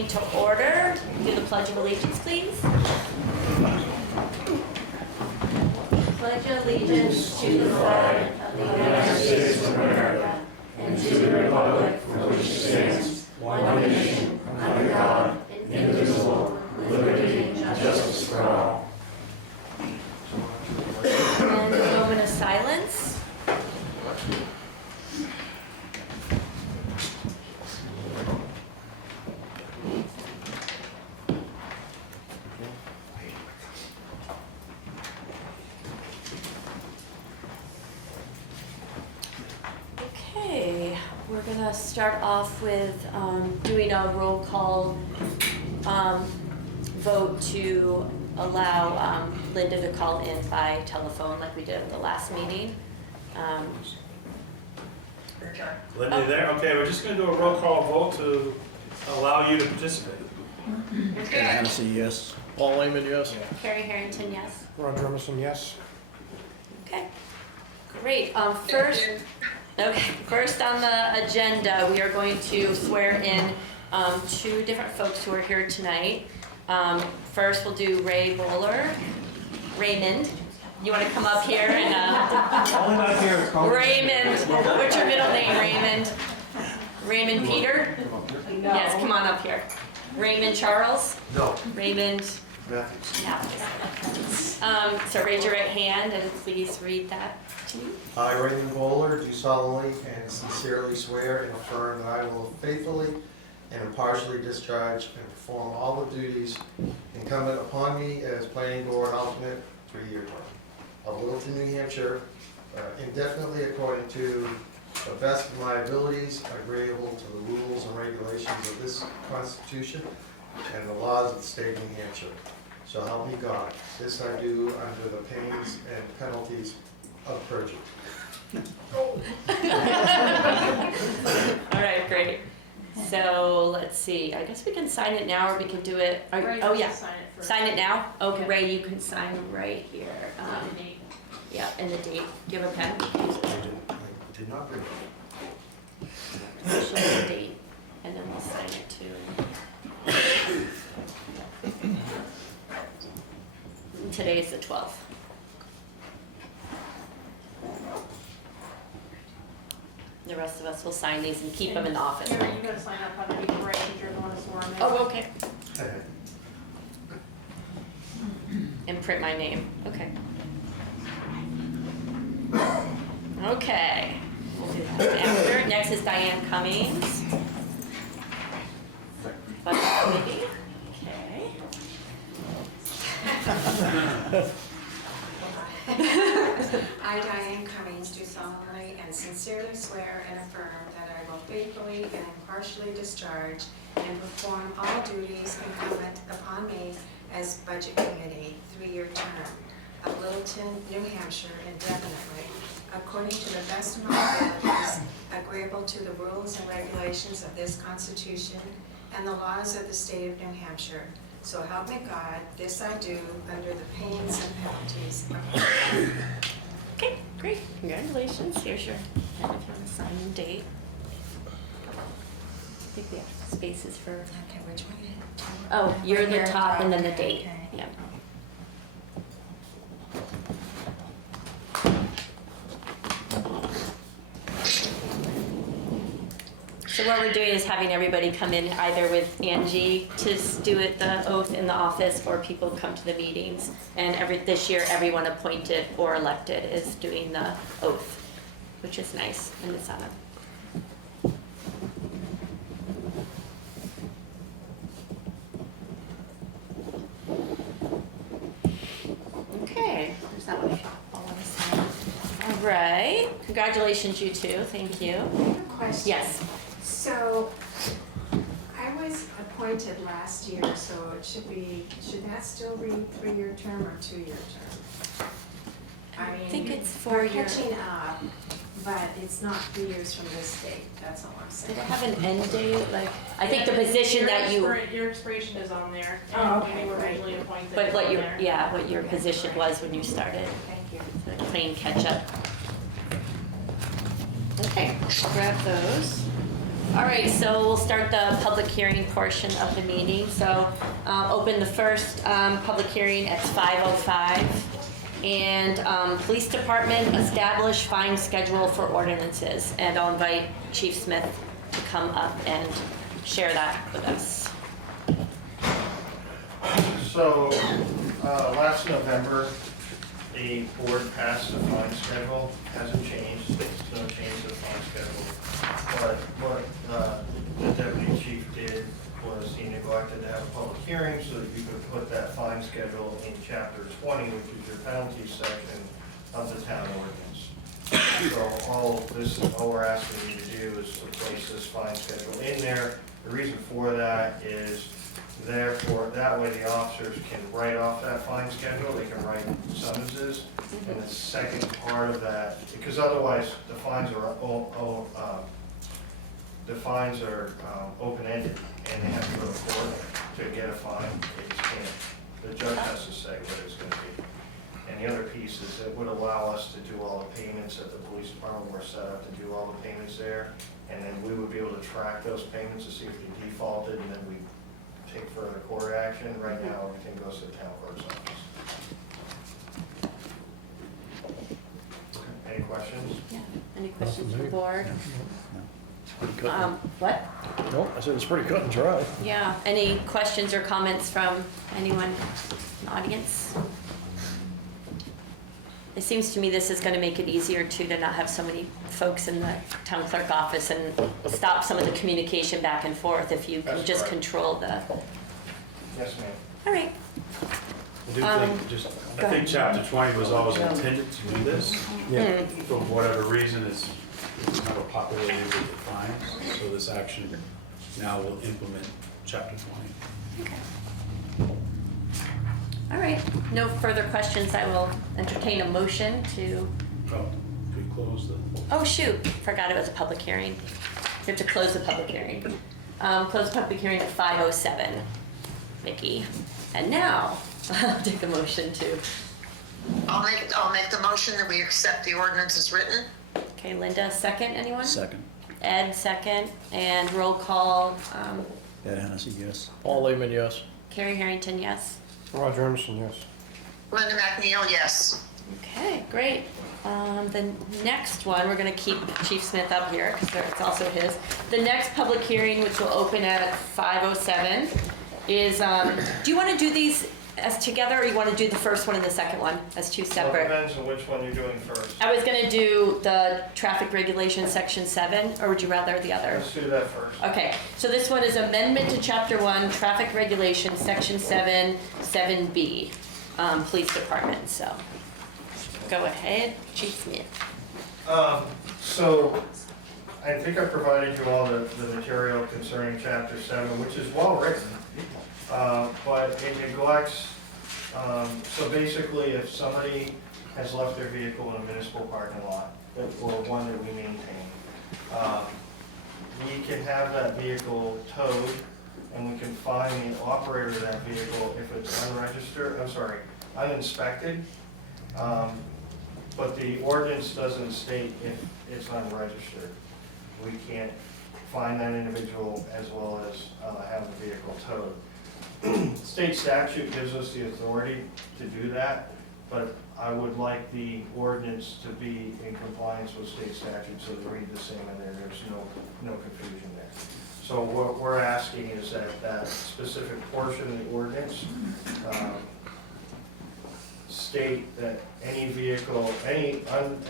meeting to order. Do the Pledge of Allegiance, please. Pledge allegiance to the flag of the United States of America and to the republic for which it stands, one nation, under God, indivisible, with liberty and justice for all. And a moment of silence. Okay, we're gonna start off with doing a roll call vote to allow Linda to call in by telephone like we did at the last meeting. Linda, you there? Okay, we're just going to do a roll call vote to allow you to participate. Hennessy, yes. Paul Lehman, yes. Carrie Harrington, yes. Roger Emerson, yes. Okay, great. First on the agenda, we are going to swear in two different folks who are here tonight. First, we'll do Ray Bowler. Raymond, you want to come up here and Raymond, what's your middle name, Raymond? Raymond Peter? Yes, come on up here. Raymond Charles? No. Raymond Matthews. So raise your right hand and please read that to me. I, Raymond Bowler, do solemnly and sincerely swear and affirm that I will faithfully and impartially discharge and perform all the duties incumbent upon me as planning board alternate 3-year term of Littleton, New Hampshire, indefinitely according to the best of my abilities, agreeable to the rules and regulations of this Constitution and the laws of the state of New Hampshire. So help me God. This I do under the pains and penalties of perjury. All right, great. So let's see. I guess we can sign it now, or we can do it. Oh yeah, sign it now. Okay, Ray, you can sign right here. Yeah, and the date. Do you have a pen? I did not bring it. Show the date, and then we'll sign it too. Today is the 12th. The rest of us will sign these and keep them in the office. Yeah, you gotta sign up underneath Ray, because you're the one that's sworn in. Oh, okay. And print my name. Okay. Okay. We'll do that after. Next is Diane Cummings. Budget committee. Okay. I, Diane Cummings, do solemnly and sincerely swear and affirm that I will faithfully and impartially discharge and perform all duties incumbent upon me as Budget Committee 3-year term of Littleton, New Hampshire, indefinitely, according to the best of my abilities, agreeable to the rules and regulations of this Constitution and the laws of the state of New Hampshire. So help me God, this I do under the pains and penalties of perjury. Okay, great. Congratulations. Here's your pen if you want to sign the date. I think we have spaces for. Okay, which one? Oh, you're Right the here. top and then the date. Okay. Yeah. So what we're doing is having everybody come in either with Angie to do it, the oath in the office, or people come to the meetings. And this year, everyone appointed or elected is doing the oath, which is nice, and it's on a. Okay, there's that one. I'll want to sign. All right, congratulations, you two. Thank you. I have a question. Yes. So, I was appointed last year, so it should that still be 3-year term or 2-year term? I think it's we're 4-year. catching up, but it's not 3 years from this date, that's all I'm Did saying. it have an end date? Like, I think the position that you, Your expiration is on there. Oh, okay, When you were right. originally appointed. but it's what on your, there. yeah, what your position was when you started. Thank you. So playing catch up. Okay, grab those. All right, so we'll start the public hearing portion of the meeting. So open the first public hearing at 5:05. And Police Department establish fine schedule for ordinances. And I'll invite Chief Smith to come up and share that with us. So, last November, the board passed the fine schedule. Hasn't changed, there's no change to the fine schedule. But what the deputy chief did was he neglected to have a public hearing so that you could put that fine schedule in chapter 20, which is your penalty section of the town ordinance. So all we're asking you to do is to place this fine schedule in there. The reason for that is therefore, that way the officers can write off that fine schedule, they can write summonses. And the second part of that, because otherwise the fines are open-ended and they have to go to court to get a fine. They just can't, the judge has to say what it's gonna be. And the other piece is it would allow us to do all the payments at the police department. We're set up to do all the payments there. And then we would be able to track those payments to see if they defaulted, and then we take further court action. Right now, everything goes to the town clerk's office. Any questions? Yeah. Any questions from the board? Pretty cut. What? Nope, I said it's pretty cut and dry. Yeah. Any questions or comments from anyone in the audience? It seems to me this is going to make it easier too to not have so many folks in the town clerk office and stop some of the communication back and forth if you can That's just correct. control the. Yes, ma'am. All right. I do think, I think chapter 20 was always intended to do this. Yeah. For whatever reason, it's kind of populated with the fines, so this action now will implement chapter 20. All right. No further questions. I will entertain a motion to. Oh, we close the, Oh shoot! Forgot it was a public hearing. We have to close the public hearing. Close the public hearing at 5:07. Mickey. And now I'll take a motion to. I'll make the motion that we accept the ordinance as written. Okay, Linda, second. Anyone? Second. Ed, second. And roll call. Ed Hennessy, yes. Paul Lehman, yes. Carrie Harrington, yes. Roger Emerson, yes. Linda McNeil, yes. Okay, great. The next one, we're gonna keep Chief Smith up here because it's also his. The next public hearing, which will open at 5:07, is, do you wanna do these as together or you wanna do the first one and the second one as two So it separate? depends on which one you're doing first. I was gonna do the traffic regulation section 7, or would you rather the other? Let's do that first. Okay, so this one is amendment to chapter 1, traffic regulation, section 7, 7B, police department, so. Go ahead, Chief Smith. So, I think I provided you all the material concerning chapter 7, which is well written, but it neglects, so basically if somebody has left their vehicle in a municipal parking lot, or one that we maintain, we can have that vehicle towed, and we can fine the operator of that vehicle if it's uninspected. But the ordinance doesn't state if it's unregistered. We can't fine that individual as well as have the vehicle towed. State statute gives us the authority to do that, but I would like the ordinance to be in compliance with state statute, so they read the same in there, there's no confusion there. So what we're asking is that that specific portion of the ordinance state that any vehicle, any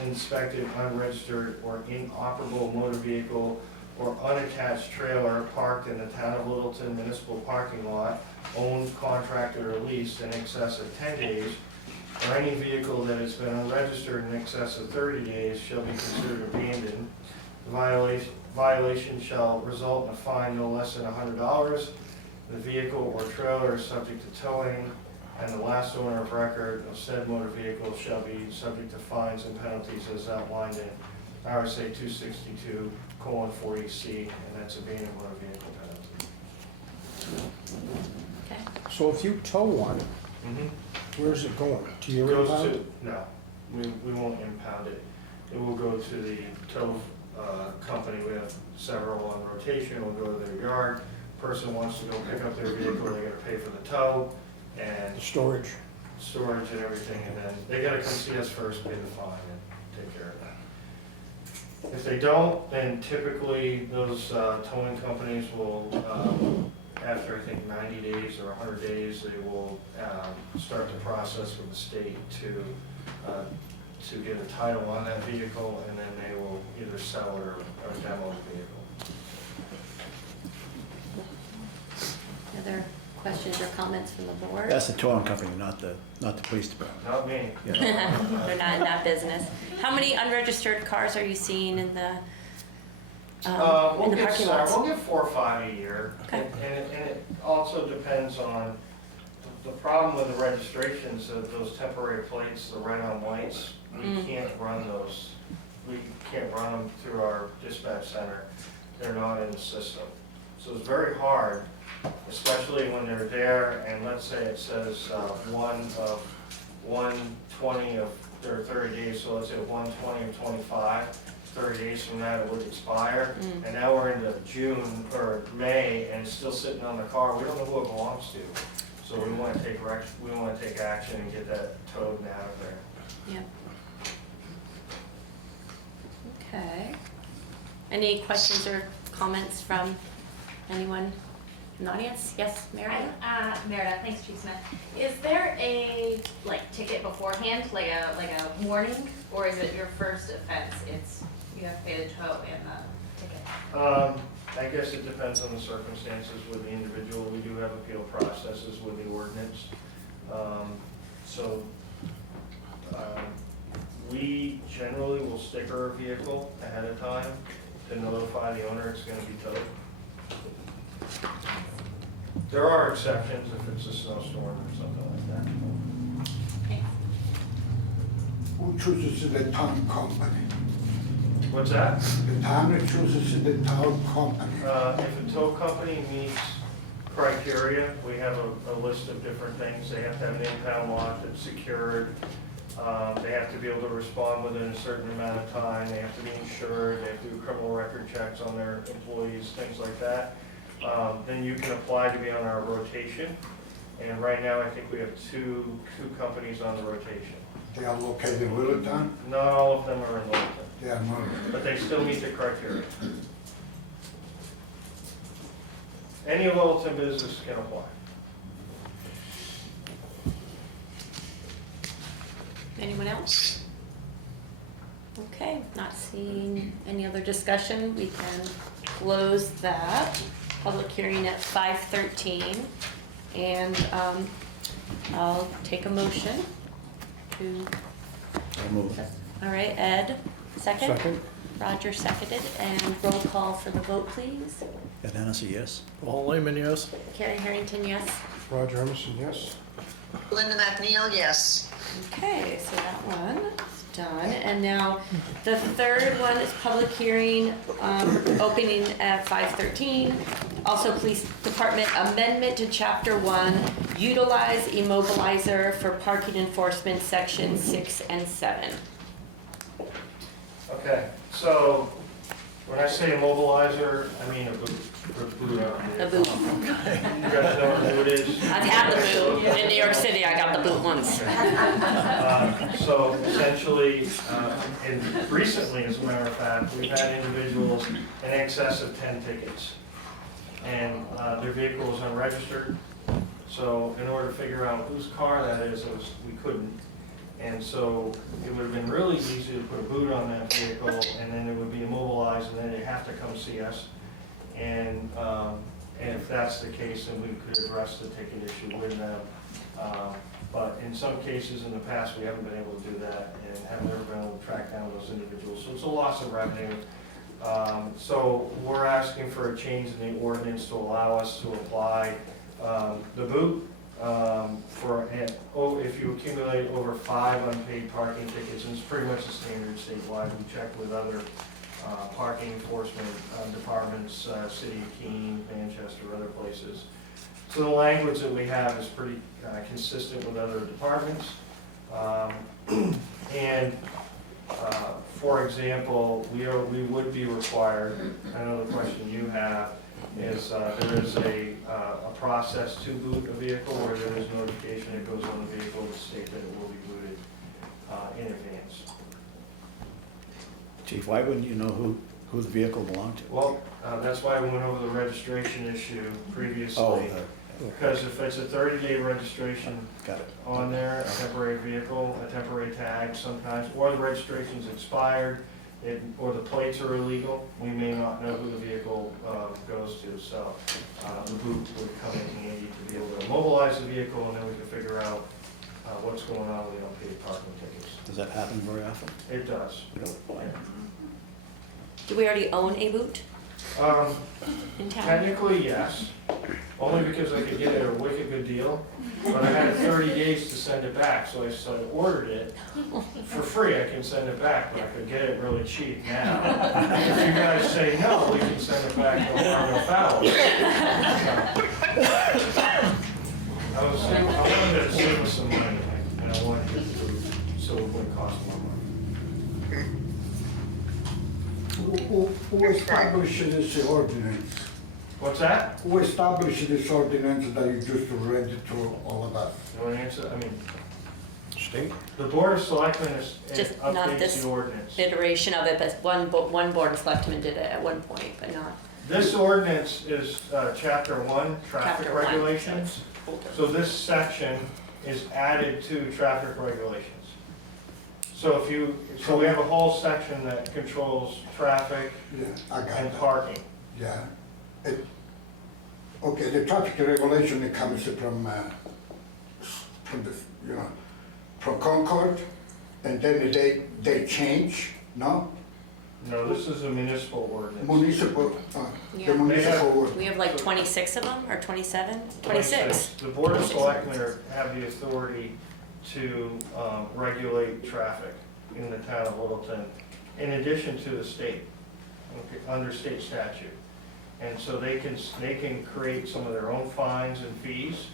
uninspected, unregistered, or inoperable motor vehicle or unattached trailer parked in the town of Littleton municipal parking lot, owned, contracted, or leased in excess of 10 days, or any vehicle that has been unregistered in excess of 30 days shall be considered abandoned. The violation shall result in a fine no less than $100. The vehicle or trailer is subject to towing, and the last owner of record of said motor vehicle shall be subject to fines and penalties as outlined in RSA 262:40C, and that's abandoned motor vehicle penalty. Okay. So if you tow one, where's it going? To your Goes impound? to, no, we won't impound it. It will go to the tow company, we have several on rotation, we'll go to their yard. Person wants to go pick up their vehicle, they gotta pay for the tow and The storage. storage and everything, and then they gotta come see us first, pay the fine, and take care of that. If they don't, then typically those towing companies will, after I think 90 days or 100 days, they will start the process with the state to get a title on that vehicle, and then they will either sell or demo the vehicle. Other questions or comments from the board? That's the towing company, not the police department. Not me. Yeah. They're not in that business. How many unregistered cars are you seeing in the We'll get parking lots? We'll get 4 or 5 a year. Okay. And it also depends on, the problem with the registrations, those temporary plates, the red on whites, we can't run those. We can't run them through our dispatch center. They're not in the system. So it's very hard, especially when they're there, and let's say it says 120 of their 30 days, so let's say 120 of 25. 30 days from that it would expire, and now we're into June or May and it's still sitting on the car. We don't know who it belongs to, so we want to take action and get that towed and out of there. Yeah. Okay. Any questions or comments from anyone in the audience? Yes, Mary? Meredith, thanks, Chief Smith. Is there a ticket beforehand, like a warning, or is it your first offense? It's you have to pay the tow and the ticket. I guess it depends on the circumstances with the individual. We do have appeal processes with the ordinance. We generally will sticker a vehicle ahead of time to notify the owner it's going to be towed. There are exceptions if it's a snowstorm or something like that. Who chooses the town company? What's that? The town chooses the town company. If a tow company meets criteria, we have a list of different things. They have to have an impound lot that's secured. They have to be able to respond within a certain amount of time. They have to be insured. They have to do criminal record checks on their employees, things like that. Then you can apply to be on our rotation. And right now, I think we have two companies on the rotation. They are located in Littleton. Not all of them are in Littleton, They are not. but they still meet the criteria. Any Littleton business can apply. Anyone else? Okay, not seeing any other discussion, we can close that public hearing at 5:13. And I'll take a motion to, I'll move. all right, Ed, second? Second. Roger seconded, and roll call for the vote, please. Ed Hennessy, yes. Paul Lehman, yes. Carrie Harrington, yes. Roger Emerson, yes. Linda McNeil, yes. Okay, so that one is done, and now the third one is public hearing, opening at 5:13. Also, Police Department amendment to Chapter 1, utilize Immobilizer for parking enforcement, Sections 6 and 7. Okay, so when I say immobilizer, I mean a boot. A boot on The it. boot. You guys know what a boot is? I've had the boot. In New York City, I got the boot once. So essentially, and recently, as a matter of fact, we've had individuals in excess of 10 tickets. And their vehicle was unregistered. So in order to figure out whose car that is, we couldn't. And so it would have been really easy to put a boot on that vehicle, and then it would be immobilized, and then they'd have to come see us. And if that's the case, then we could address the ticket issue with them. But in some cases in the past, we haven't been able to do that and haven't ever been able to track down those individuals. So it's a loss of revenue. So we're asking for a change in the ordinance to allow us to apply the boot if you accumulate over 5 unpaid parking tickets, and it's pretty much the standard statewide. We check with other parking enforcement departments, City of Keene, Manchester, other places. So the language that we have is pretty consistent with other departments. And For example, we would be required, I know the question you have, is there is a process to boot a vehicle where there is notification that goes on the vehicle to state that it will be booted in advance. Chief, why wouldn't you know who the vehicle belonged to? Well, that's why I went over the registration issue Oh, previously. Because if it's a 30-day registration got it. on there, a temporary vehicle, a temporary tag sometimes, or the registration's expired, or the plates are illegal, we may not know who the vehicle goes to. So the boot would come in handy to be able to mobilize the vehicle, and then we can figure out what's going on with the unpaid parking tickets. Does that happen very often? It does. Do we already own a boot in town? Technically, yes, only because I could get it at a wicked good deal, but I had 30 days to send it back, so I ordered it for free. I can send it back, but I could get it really cheap now. If you guys say no, we can send it back, no harm, no foul. I wanted to save us some money, and I wanted it to, so it wouldn't cost more money. Who established this ordinance? What's that? Who established this ordinance that you just read through all of that? You want to answer? I mean, State? the Board of Selectmen Just not updates this the ordinance. iteration of it, but one board of selectmen did it at one point, but not This ordinance is Chapter 1, traffic Chapter 1. regulations. older. So this section is added to traffic regulations. So so we have a whole section that controls traffic Yeah, I got and that. parking. Yeah. Okay, the traffic regulation, it comes from the, from Concord, and then they change, no? No, this is a municipal ordinance. Municipal, Yeah. the municipal word. We have like 26 of them, or 27? 26. The Board of Selectmen have the authority to regulate traffic in the town of Littleton, in addition to the state, under state statute. And so they can create some of their own fines and fees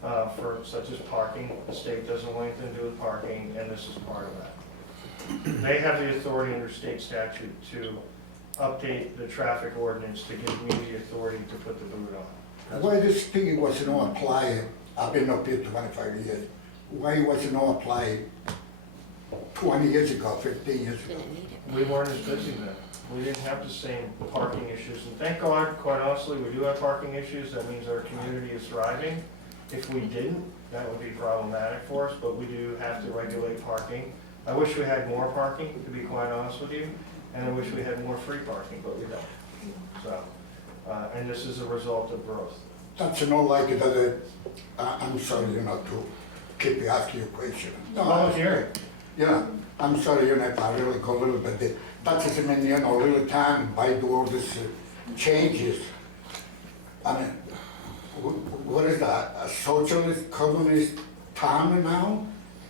for such as parking. The state doesn't want anything to do with parking, and this is part of that. They have the authority under state statute to update the traffic ordinance to give me the authority to put the boot on. Why this thing was not applied, I've been up here 25 years, why was it not applied 20 years ago, 15 years ago? Didn't need it. We weren't as busy then. We didn't have the same parking issues. And thank God, quite honestly, we do have parking issues. That means our community is thriving. If we didn't, that would be problematic for us, but we do have to regulate parking. I wish we had more parking, to be quite honest with you, and I wish we had more free parking, but we don't. So, and this is a result of growth. That's not like that, I'm sorry, to keep asking you a question. No, here. I'm sorry, if I really go a little bit, that doesn't mean, little time by do all these changes. I mean, what is that, a socialist, communist town now?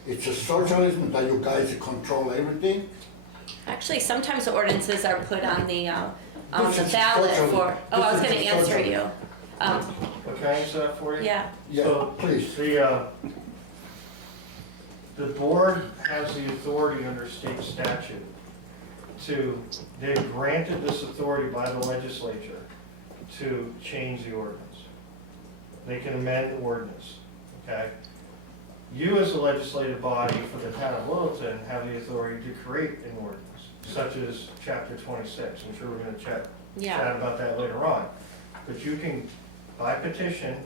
It's a socialism that you guys control everything? Actually, sometimes the ordinances are put on the This is ballot social. for, oh, I was This gonna is answer social. you. Can I answer that for you? Yeah, Yeah, So, please. The board has the authority under state statute they've granted this authority by the legislature to change the ordinance. They can amend the ordinance, okay? You as a legislative body for the town of Littleton have the authority to create an ordinance, such as Chapter 26. I'm sure we're gonna chat yeah. about that later on. But you can, by petition,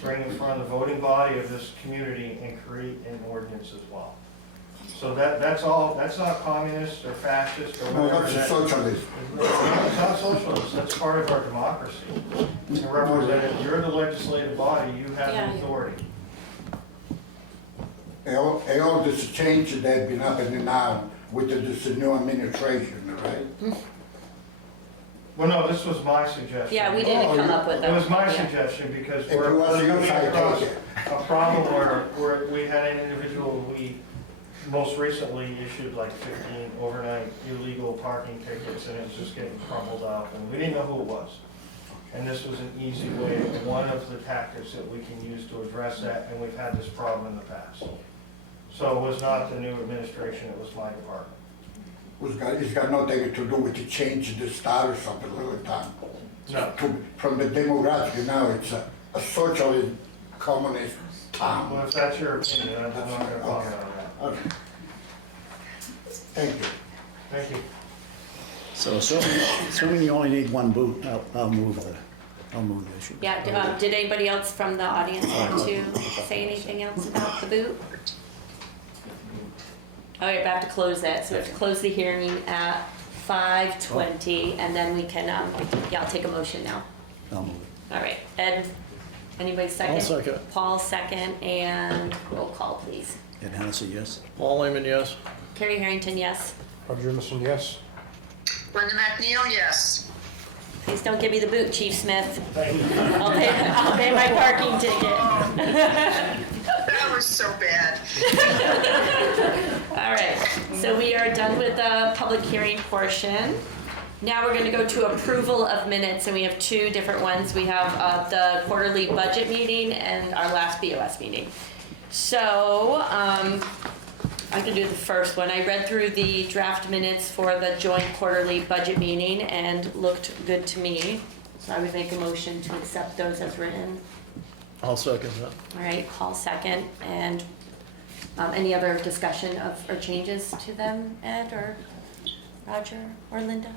bring in front of the voting body of this community and create an ordinance as well. So that's not communist or fascist or No, whatever. that's a that- socialist. It's not socialist, that's part of our democracy. You're represented, you're the legislative body, you have Yeah. the authority. All this change that been happening now with this new administration, right? Well, no, this was my suggestion. Yeah, we didn't come up with that. It was my Yeah. suggestion because If it we're was your coming side, across take it. a problem where we had an individual, we most recently issued like 15 overnight illegal parking tickets, and it was just getting crumpled up, and we didn't know who it was. And this was an easy way, one of the tactics that we can use to address that, and we've had this problem in the past. So it was not the new administration, it was my department. It's got nothing to do with the change in the star or something, Littleton. No. From the demographic, now it's a socialist, communist town. Well, if that's your opinion, I'm not gonna comment on that. Okay. Thank you. Thank you. So assuming you only need one boot, I'll move the issue. Yeah, did anybody else from the audience want to say anything else about the boot? All right, we have to close that, so we have to close the hearing at 5:20, and then we can, I'll take a motion now. I'll move it. All right, Ed, anybody second? I'll second. Paul second, and roll call, please. Ed Hennessy, yes? Paul Lehman, yes. Carrie Harrington, yes. Roger Emerson, yes. Linda McNeil, yes. Please don't give me the boot, Chief Smith. Thank you. I'll pay my parking ticket. That was so bad. All right, so we are done with the public hearing portion. Now we're going to go to approval of minutes, and we have two different ones. We have the quarterly budget meeting and our last BOS meeting. So I can do the first one. I read through the draft minutes for the joint quarterly budget meeting and looked good to me. So I would make a motion to accept those as written. I'll second that. All right, Paul second, and any other discussion of or changes to them, Ed or Roger or Linda?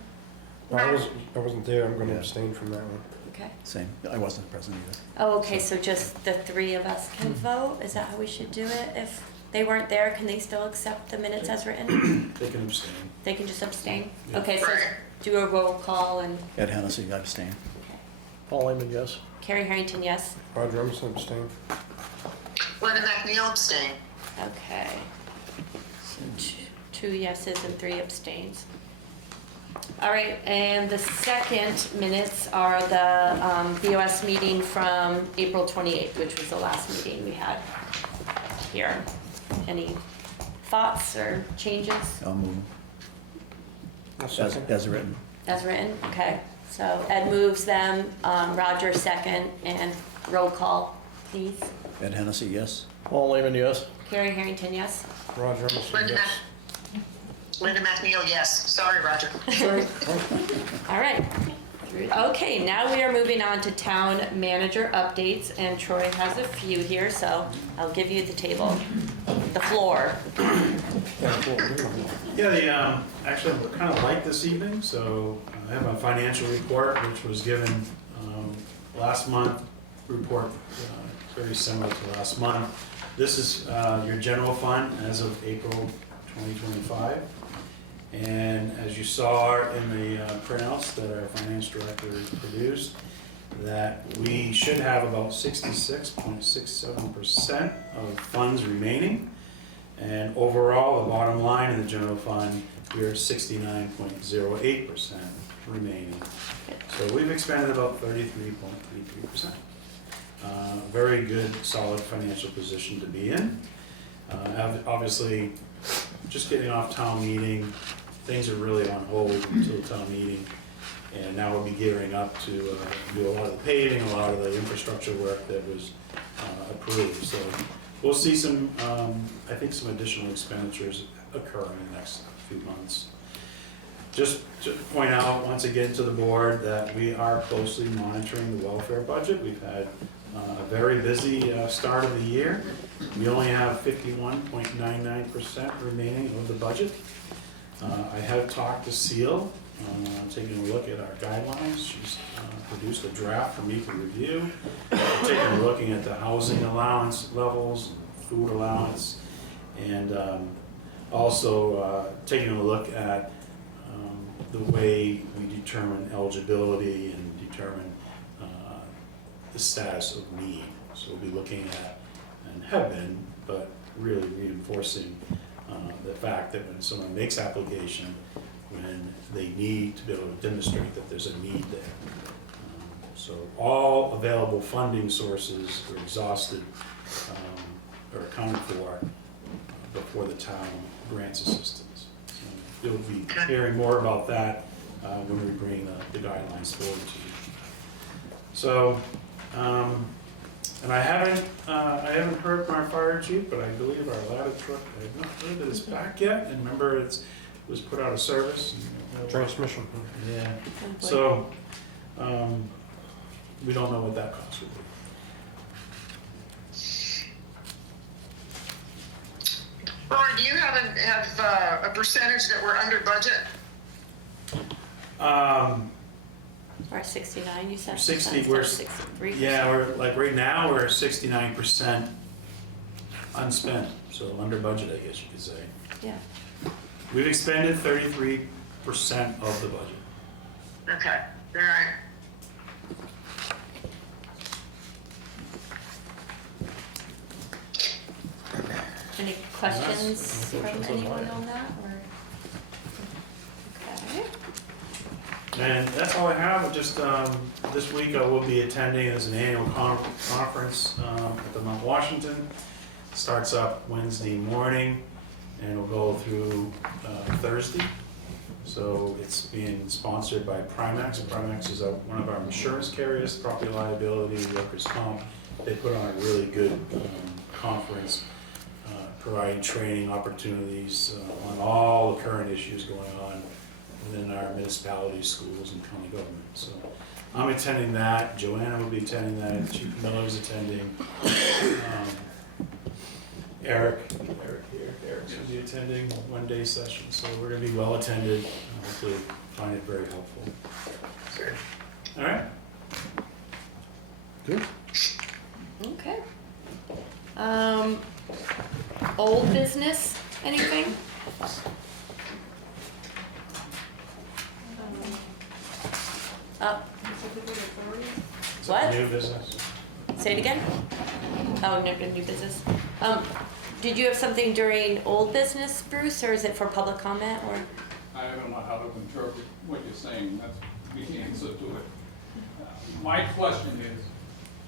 I wasn't there, I'm gonna Yeah. abstain from that one. Okay. Same. I wasn't present either. Oh, okay, so just the three of us can vote? Is that how we should do it? If they weren't there, can they still accept the minutes as written? They can abstain. They can just abstain? Yeah. Okay, so Right. do a roll call and Ed Hennessy, I abstain. Paul Lehman, yes. Carrie Harrington, yes? Roger Emerson, abstain. Linda McNeil, abstain. Okay. So two yeses and three abstains. All right, and the second minutes are the BOS meeting from April 28th, which was the last meeting we had here. Any thoughts or changes I'll move I'll as second. written. as written? Okay, so Ed moves them, Roger second, and roll call, please. Ed Hennessy, yes? Paul Lehman, yes. Carrie Harrington, yes? Roger Emerson, Linda yes. Linda McNeil, yes. Sorry, Roger. All right. Okay, now we are moving on to town manager updates, and Troy has a few here, so I'll give you the the floor. Yeah, actually, I'm kind of light this evening, so I have a financial report, which was given last month, report very similar to last month. This is your general fund as of April 2025. And as you saw in the printouts that our finance director produced, that we should have about 66.67% of funds remaining. And overall, the bottom line in the general fund, we're 69.08% remaining. So we've expended about 33.33%. Very good, solid financial position to be in. Obviously, just getting off town meeting, things are really on hold until town meeting. And now we'll be gearing up to do a lot of the paving, a lot of the infrastructure work that was approved. So we'll see some, I think some additional expenditures occur in the next few months. Just to point out once again to the board that we are closely monitoring the welfare budget. We've had a very busy start of the year. We only have 51.99% remaining of the budget. I have talked to Seal, taking a look at our guidelines. She's produced a draft for me to review. Taking a look at the housing allowance levels, food allowance, and also taking a look at the way we determine eligibility and determine the status of need. So we'll be looking at, and have been, but really reinforcing the fact that when someone makes application, when they need to be able to demonstrate that there's a need there. So all available funding sources are exhausted or accounted for before the town grants assistance. So you'll be hearing more about that when we bring the guidelines forward to you. So, and I haven't heard from our fire chief, but I believe our ladder truck, I have not heard that it's back yet. And remember, it's was put out of service. Transmission. Yeah, Oh, boy. so, we don't know what that cost would be. Rory, do you have a percentage that we're under budget? Or 69, you said? 60, Instead we're- of 63%. Yeah, we're, like, right now, we're 69% unspent, so under budget, I guess you could say. Yeah. We've expended 33% of the budget. Okay, all right. Any questions Any from questions on anyone that? on that, or? Okay. And that's all I have. Just this week I will be attending as an annual conference at the Mount Washington. Starts up Wednesday morning and will go through Thursday. So it's being sponsored by Primax. Primax is one of our insurance carriers, property liability, workers' comp. They put on a really good conference, providing training opportunities on all the current issues going on within our municipalities, schools, and county government. So I'm attending that. Joanna will be attending that. Chief Miller's attending. Eric's going to be attending one-day session. So we're going to be well attended. Hopefully find it very helpful. All right. Good. Okay. Old business, anything? What? New business. Say it again? Oh, no, new business. Did you have something during old business, Bruce, or is it for public comment, or? I don't know how to interpret what you're saying, that's the answer to it. My question is,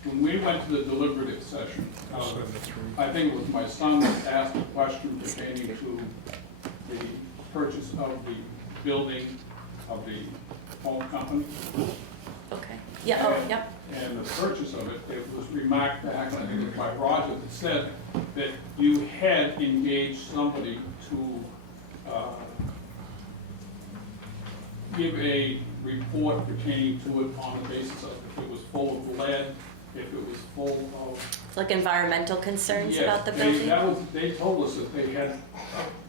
when we went to the deliberative session, I think it was my son that asked a question pertaining to the purchase of the building of the home company. Okay. Yeah, oh, yep. And the purchase of it, it was remarked back, I think it was by Roger, that said that you had engaged somebody to give a report pertaining to it on the basis of if it was full of lead, if it was full of... Like environmental concerns Yes, about the building? they told us that they had,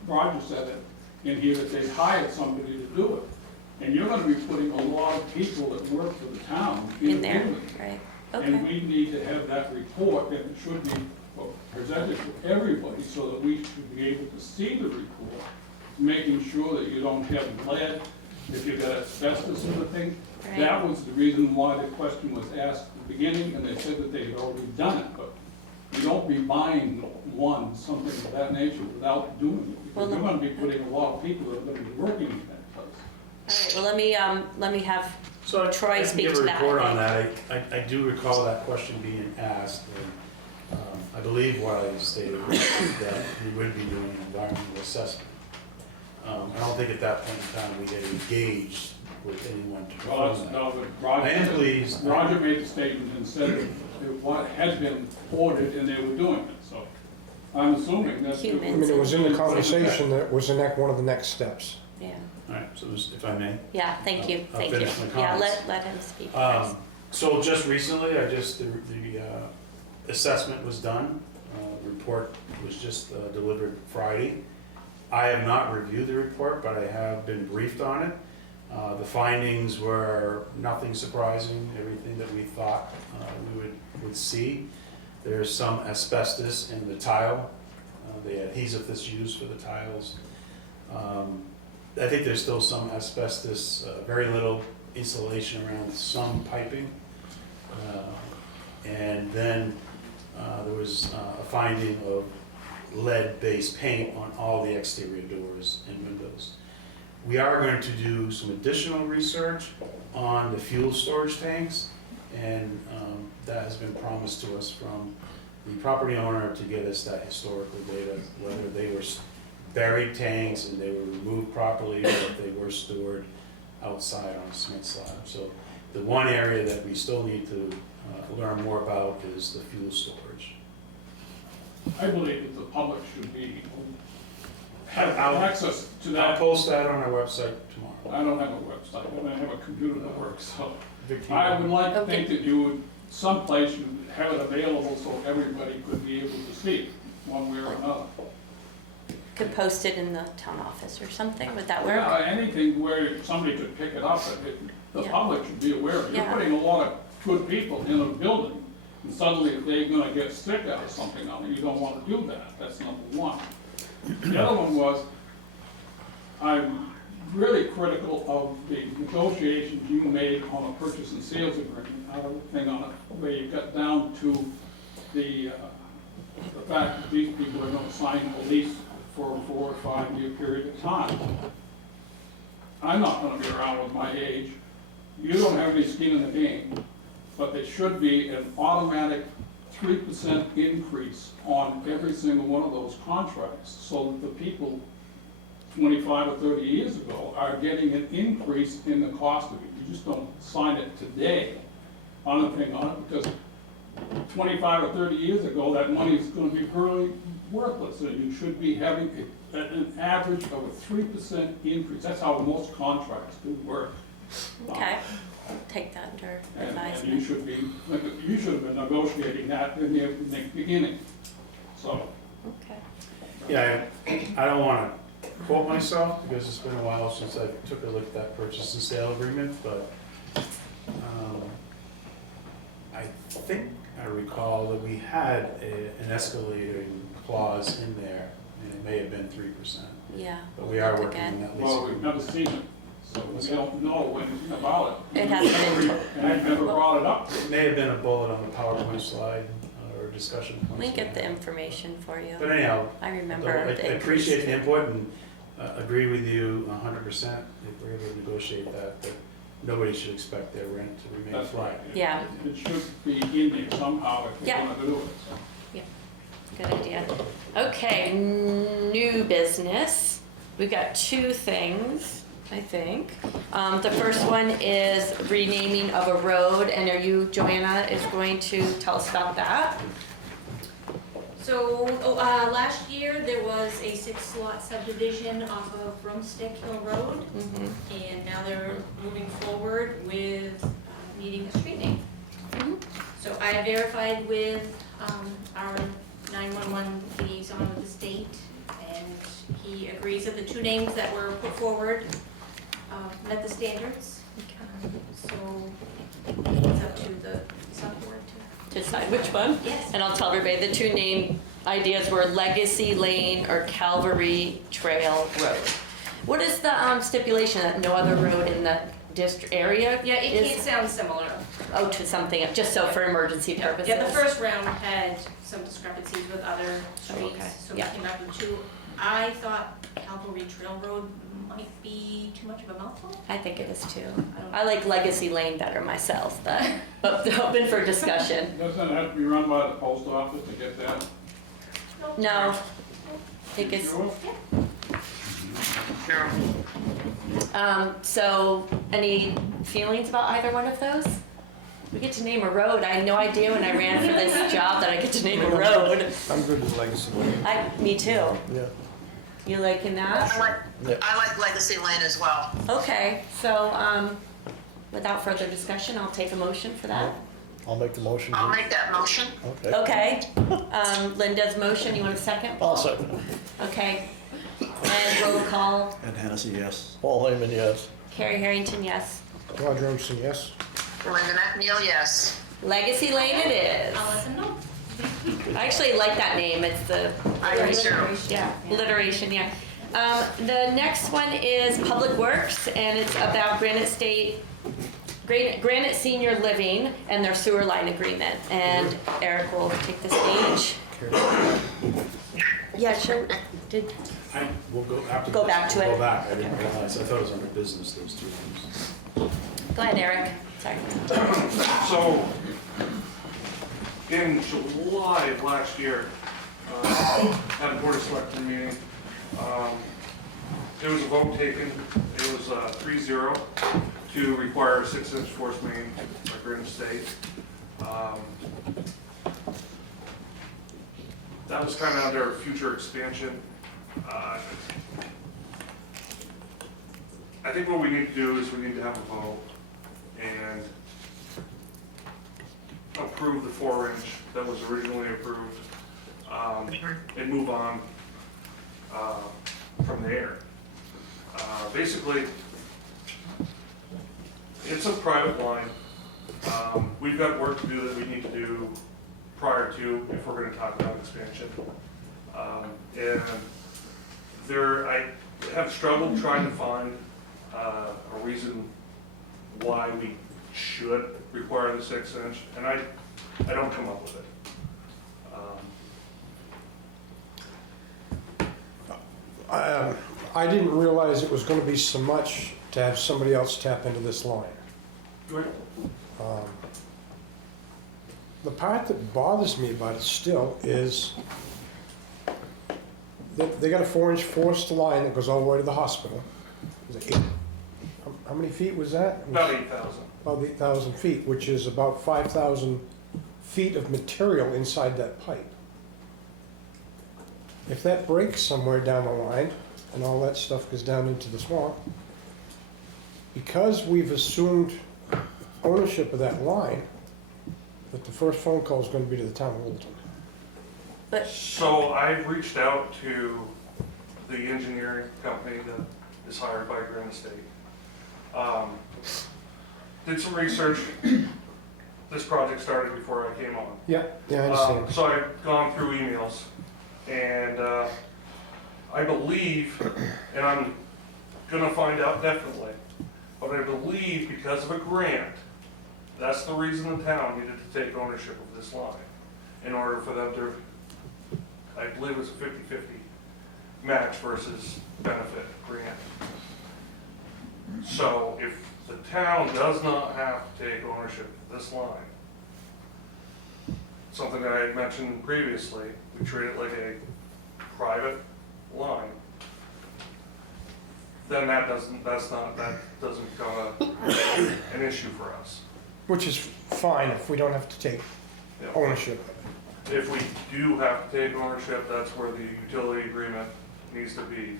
Roger said it in here, that they hired somebody to do it. And you're gonna be putting a lot of people that work for the town In there, doing it. right? And Okay. we need to have that report, and it should be presented to everybody so that we should be able to see the report, making sure that you don't have lead, if you've got asbestos in the thing. Right. That was the reason why the question was asked at the beginning, and they said that they had already done it, but you don't be buying something of that nature without doing it, because Well, you're gonna be putting a lot of people that are gonna be working in that place. All right, well, let me have So I Troy can speak give to a that, report I on that. I do recall that question being asked. And, I believe what I stated was that we would be doing an environmental assessment. I don't think at that point in time we had engaged with anyone to Well, perform that. no, but I am pleased. Roger made a statement and said that what had been ordered and they were doing it, so I'm assuming that. Humans. I mean, it was in the conversation that was one of the next steps. Yeah, All right, so if I may. yeah, thank you, I'll thank you. finish my Yeah, comments. let him speak first. So just recently, the assessment was done. Report was just delivered Friday. I have not reviewed the report, but I have been briefed on it. The findings were nothing surprising, everything that we thought we would see. There's some asbestos in the tile, the adhesive that's used for the tiles. I think there's still some asbestos, very little insulation around some piping. And then there was a finding of lead-based paint on all the exterior doors and windows. We are going to do some additional research on the fuel storage tanks, and that has been promised to us from the property owner to get us that historical data, whether they were buried tanks and they were removed properly, or if they were stored outside on a cement slab. So the one area that we still need to learn more about is the fuel storage. I believe that the public should be have I'll- access to I'll that. post that on our website tomorrow. I don't have a website, I don't have a computer that works, so. Vicky, I would like to Okay. think that you would, someplace you would have it available so everybody could be able to see it, one way or another. Could post it in the town office or something, would that work? Yeah, anything where somebody could pick it up, and the Yeah. public should be aware of it. You're Yeah. putting a lot of good people in a building, and suddenly if they're gonna get sick out of something on it, you don't wanna do that, that's number one. The other one was, I'm really critical of the negotiations you made on a purchase and sales agreement, thing on it, where you got down to the fact that these people are gonna sign a lease for a 4 or 5 year period of time. I'm not gonna be around with my age, you don't have any skin in the game, but there should be an automatic 3% increase on every single one of those contracts, so that the people 25 or 30 years ago are getting an increase in the cost of it. You just don't sign it today on a thing on it, because 25 or 30 years ago, that money is gonna be really worthless, and you should be having an average of a 3% increase. That's how most contracts do work. Okay, take that under And you advisement. should have been negotiating that in the beginning, so. Okay. yeah, I don't wanna quote myself, because it's been a while since I took a look at that purchase and sale agreement, but, I think I recall that we had an escalating clause in there, and it may have been 3%. Yeah. But we are look working on again. that Well, lease. we've never seen it, so we don't know anything about it. It hasn't been, And I've never brought it up. It may have been a bullet on the PowerPoint slide or discussion point. we get the information for you. But anyhow, I I remember I the appreciate the increase. input and agree with you 100% if we're able to negotiate that, but nobody should expect their rent to remain That's flat. right. Yeah. It should be in there somehow if Yeah. we're gonna do it, so. Good idea. Okay, new business. We've got two things, I think. The first one is renaming of a road, and are you, Joanna, is going to tell us about that? So, last year, there was a 6-lot subdivision off of Broomstick Hill Road, Mm-hmm. and now they're moving forward with needing a street name. So I verified with our 911 liaison with the state, and he agrees that the two names that were put forward met the standards. So it's up to the subboard to. Decide which one? Yes. And I'll tell everybody, the two name ideas were Legacy Lane or Calvary Trail Road. What is the stipulation that no other road in the district area Yeah, it is? can't sound similar. Oh, to something, just so for emergency purposes? Yeah, the first round had some discrepancies with other okay. streets, so we Yeah. came back with two. I thought Calvary Trail Road might be too much of a mouthful. I think it is too. I don't I like Legacy Lane better myself, but open for discussion. Doesn't it have to be run by the post office to get that? No, I think it's, Sure? so any feelings about either one of those? We get to name a road. I had no idea when I ran for this job that I get to name a road. I'm good with Legacy Lane. Me too. Yeah. You liking that? I like Legacy Lane as well. Okay, so, without further discussion, I'll take a motion for that. I'll make the motion. I'll make that motion. Okay. Okay, Linda's motion, you want a second? I'll second it. Okay, and roll call, Ed Hennessy, yes. Paul Heyman, yes. Carrie Harrington, yes. Roger Anderson, yes. Linda McNeil, yes. Legacy Lane it is. I'll let them know. I actually like that name, it's the. I do too. Yeah, alliteration, yeah. The next one is Public Works, and it's about Granite Senior Living and their sewer line agreement. And Eric will take the stage. Yeah, sure, We'll go after. Go back to Go it. back, I didn't realize, I thought it was under business, those two things. Go ahead, Eric, sorry. So, in July of last year, at a Board of Selectmen meeting, there was a vote taken, it was 3-0 to require a 6-inch force main like Granite State. That was kind of under future expansion. I think what we need to do is we need to have a vote and approve the 4-inch that was originally approved, and move on from there. Basically, it's a private line. We've got work to do that we need to do prior to, if we're gonna talk about expansion. And I have struggled trying to find a reason why we should require the 6-inch, and I don't come up with it. I didn't realize it was gonna be so much to have somebody else tap into this line. Right. The part that bothers me about it still is that they got a 4-inch forced line that goes all the way to the hospital. Was it how many feet was that? About 8,000. About 8,000 feet, which is about 5,000 feet of material inside that pipe. If that breaks somewhere down the line, and all that stuff goes down into the swamp, because we've assumed ownership of that line, that the first phone call is going to be to the town of Littleton. But So I've reached out to the engineering company that is hired by Granite State. Did some research. This project started before I came on. Yeah, I understand. So I've gone through emails, and I believe, and I'm gonna find out definitely, but I believe because of a grant, that's the reason the town needed to take ownership of this line, in order for them to, I believe it was a 50-50 match versus benefit grant. So if the town does not have to take ownership of this line, something that I had mentioned previously, we treat it like a private line, then that doesn't become an issue for us. Which is fine if we don't have to take Yeah. ownership. If we do have to take ownership, that's where the utility agreement needs to be.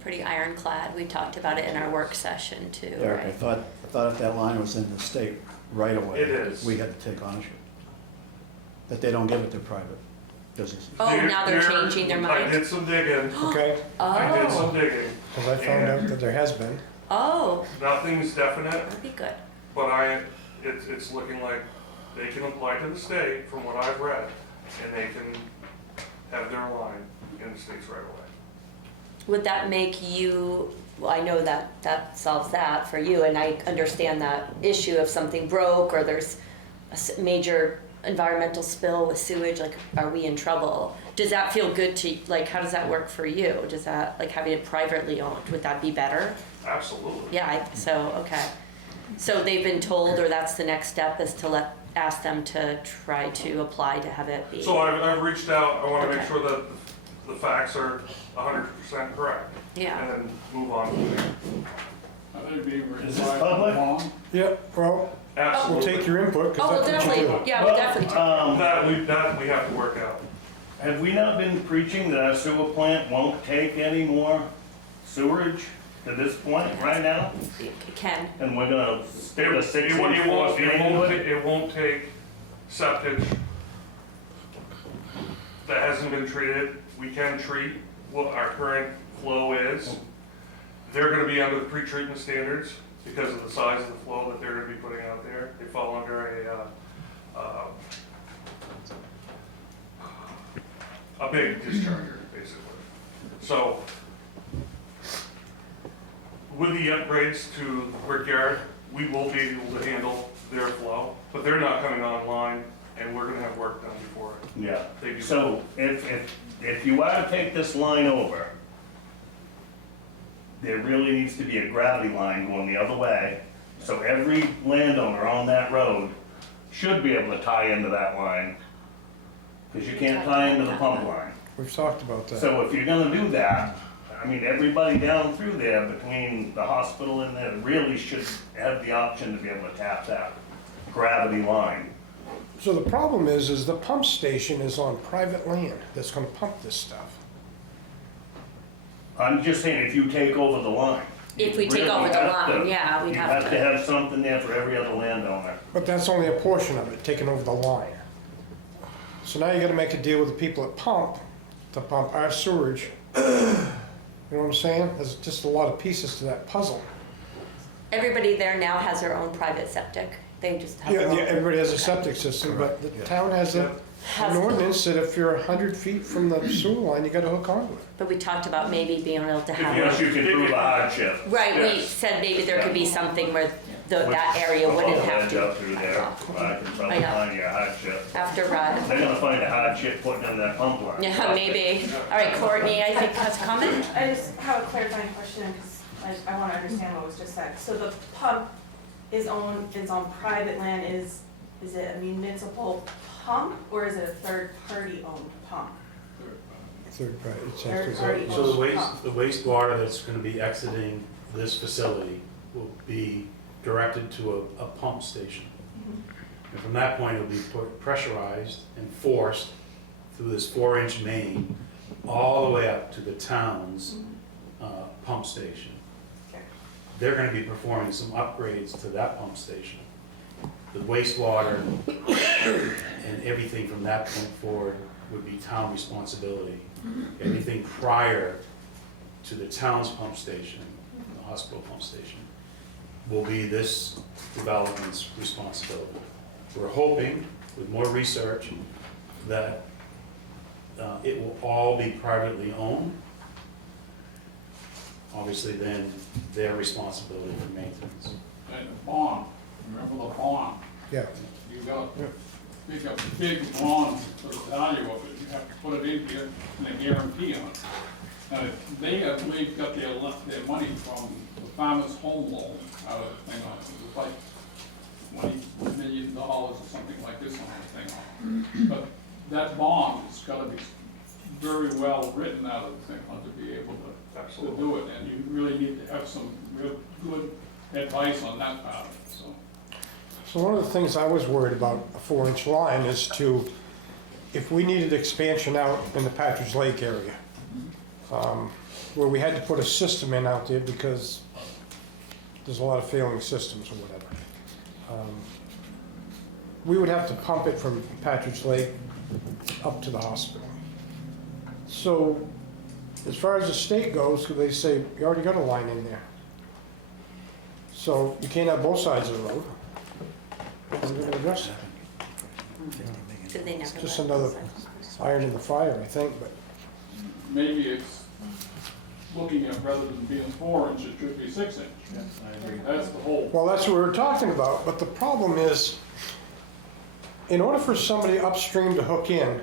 pretty ironclad. We talked about it in our work session too, Derek, I right? thought if that line was in the state right away, It is. we had to take ownership. That they don't give it to private businesses. Oh, now they're changing their I mind. did some digging. Okay? I did some Oh, digging. Because I found out that there has been. oh, Nothing's definite, that'd be good. but it's looking like they can apply to the state, from what I've read, and they can have their line in the state's right away. Would that make you, well, I know that solves that for you, and I understand that issue if something broke or there's a major environmental spill with sewage, like, are we in trouble? Does that feel good to, like, how does that work for you? Does that, like, having it privately owned, would that be better? Absolutely. Yeah, okay. So they've been told, or that's the next step, is to ask them to try to apply to have it be. So I've reached out, I wanna make Okay. sure that the facts are 100% correct. Yeah. And then move on from there. Are they being Is this relied public? upon? Yeah, well, we'll Absolutely. take your input, Oh, because well, that's what you definitely, do. yeah, we'll definitely. That we have to work out. Have we not been preaching that our sewer plant won't take any more sewerage to this point right now? You can. And we're gonna stick a It 6-inch won't, force main into it? it won't take septic that hasn't been treated. We can treat what our current flow is. They're gonna be under the pre-treatment standards because of the size of the flow that they're gonna be putting out there. They fall under a big discharger, basically. So, with the upgrades to the brickyard, we will be able to handle their flow, but they're not coming online, and we're gonna have work done before it. Yeah, They do. so if you are to take this line over, there really needs to be a gravity line going the other way, so every landowner on that road should be able to tie into that line, because you can't tie into the pump line. We've talked about that. So if you're gonna do that, I mean, everybody down through there between the hospital and there really should have the option to be able to tap that gravity line. So the problem is the pump station is on private land that's gonna pump this stuff. I'm just saying, if you take over the line. If we take Really over the have to- line, yeah, we'd You have have to. to have something there for every other landowner. But that's only a portion of it, taking over the line. So now you gotta make a deal with the people that pump, to pump our sewage. You know what I'm saying? There's just a lot of pieces to that puzzle. Everybody there now has their own private septic. They just have Yeah, their own. yeah, everybody has a septic system, but the town has an ordinance that if you're 100 feet from the sewer line, you gotta hook onto it. But we talked about maybe being able to have. Yes, you can prove a hardship. Right, we Yes. said maybe there could be something where that area wouldn't have Up to. through there, I can probably I know. find you a hardship. After, They're gonna find a hardship putting in that pump line. yeah, maybe. All right, Courtney, I think has a comment? I just have a clarifying question, because I want to understand what was just said. So the pump is on private land, is it a municipal pump, or is it a third-party owned pump? Third party, it's Third actually- party. So the wastewater that's gonna be exiting this facility will be directed to a pump station. And from that point, it'll be pressurized and forced through this 4-inch main all the way up to the town's pump station. Okay. They're gonna be performing some upgrades to that pump station. The wastewater and everything from that point forward would be town responsibility. Anything prior to the town's pump station, the hospital pump station, will be this development's responsibility. We're hoping, with more research, that it will all be privately owned. Obviously, then, their responsibility for maintenance. And the bond, remember the bond? Yeah. You got to pick up a big bond for the value of it, you have to put it in here and a guarantee on it. Now, they, I believe, got their money from the Farmers Home Loan out of the thing on it. It was like $20 million or something like this on the thing on it. But that bond has got to be very well written out of the thing on to be able to do it. And you really need to have some real good advice on that part of it, so. So one of the things I was worried about a 4-inch line is if we needed expansion out in the Patridge Lake area, where we had to put a system in out there because there's a lot of failing systems or whatever. We would have to pump it from Patridge Lake up to the hospital. So as far as the state goes, they say, you already got a line in there. So you can't have both sides of the road. We're going to address that. Did they never Just let another us in? iron in the fire, I think, but Maybe it's looking at, rather than being 4-inch, it should be 6-inch. That's the whole. well, that's what we were talking about, but the problem is, in order for somebody upstream to hook in,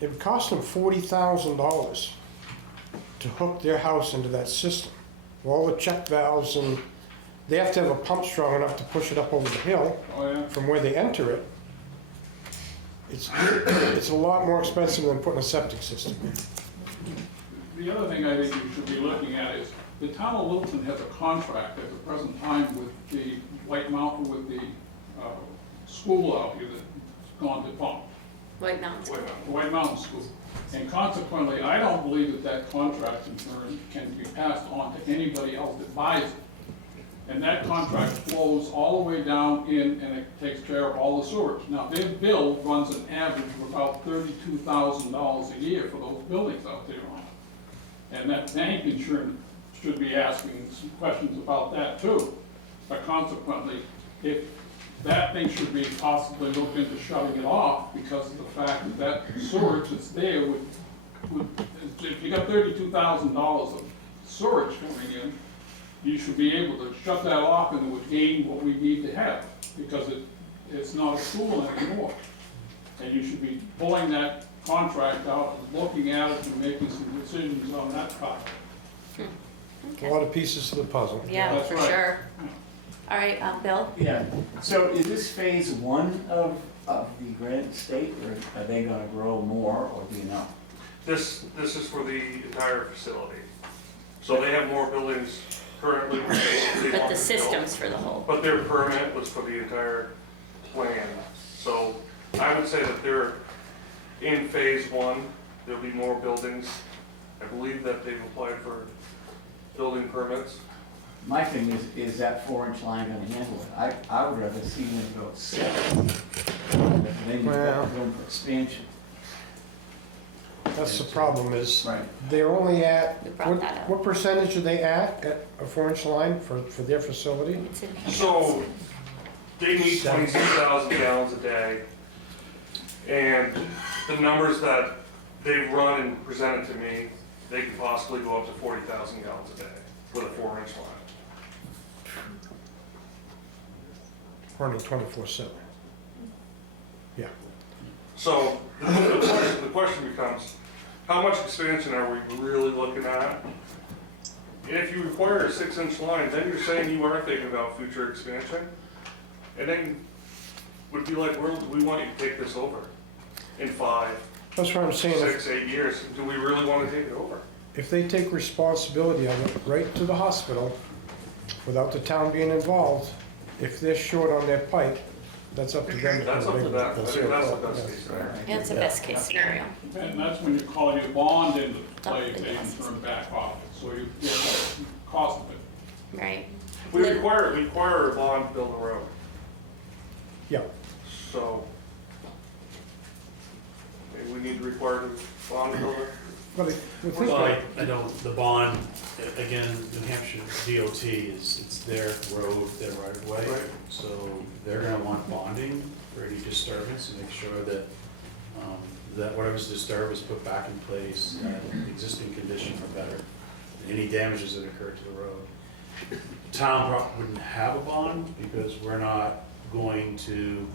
it would cost them $40,000 to hook their house into that system. All the check valves, and they have to have a pump strong enough to push it up over the hill Oh, yeah. from where they enter it. It's a lot more expensive than putting a septic system in. The other thing I think you should be looking at is, the town of Littleton has a contract at the present time with the White Mountain, with the school out here that's gone to pump. White Mountains. White Mountain School. And consequently, I don't believe that contract in turn can be passed on to anybody else that buys it. And that contract flows all the way down in, and it takes care of all the sewage. Now, their bill runs an average of about $32,000 a year for those buildings out there on it. And that bank insurance should be asking some questions about that too. But consequently, if that thing should be possibly looked into shutting it off because of the fact that that sewage that's there would if you got $32,000 of sewage coming in, you should be able to shut that off and it would gain what we need to have, because it's not a school anymore. And you should be pulling that contract out and looking at it and making some decisions on that part. A lot of pieces to the puzzle. Yeah, That's for right. sure. All right, Bill? Yeah, so is this phase 1 of the Granite estate, or are they gonna grow more, or do you know? This is for the entire facility. So they have more buildings currently. They want But the to build. system's for the whole. But their permit was for the entire plan. So I would say that they're in phase 1, there'll be more buildings. I believe that they've applied for building permits. My thing is that 4-inch line gonna handle it? I would rather see them go 6. Then you've Well- got room for expansion. That's the problem is, Right. they're only at, We brought that up. what percentage are they at a 4-inch line for their facility? It's in So they need 26,000 gallons a day. And the numbers that they've run and presented to me, they could possibly go up to 40,000 gallons a day with a 4-inch line. Running 24/7. Yeah. So the question becomes, how much expansion are we really looking at? And if you require a 6-inch line, then you're saying you are thinking about future expansion? And then would be like, we want you to take this over in 5, That's what I'm saying. 6, 8 years. Do we really want to take it over? If they take responsibility of it right to the hospital, without the town being involved, if they're short on their pipe, that's up to them. That's up to them. I That's think their that's the problem, best yes. case scenario. And it's a best case scenario. And that's when you call your bond into play, Up to they us. turn back off, so you get the cost of it. Right. We require a bond to build a road. Yeah, So maybe we need to require the bond to build it. but with this, Well, I don't, the bond, again, New Hampshire DOT it's their road, their right of way. Right. So they're gonna want bonding for any disturbance and make sure that, that whatever's disturbed is put back in place, existing condition or better. Any damages that occur to the road. Town wouldn't have a bond because we're not going to,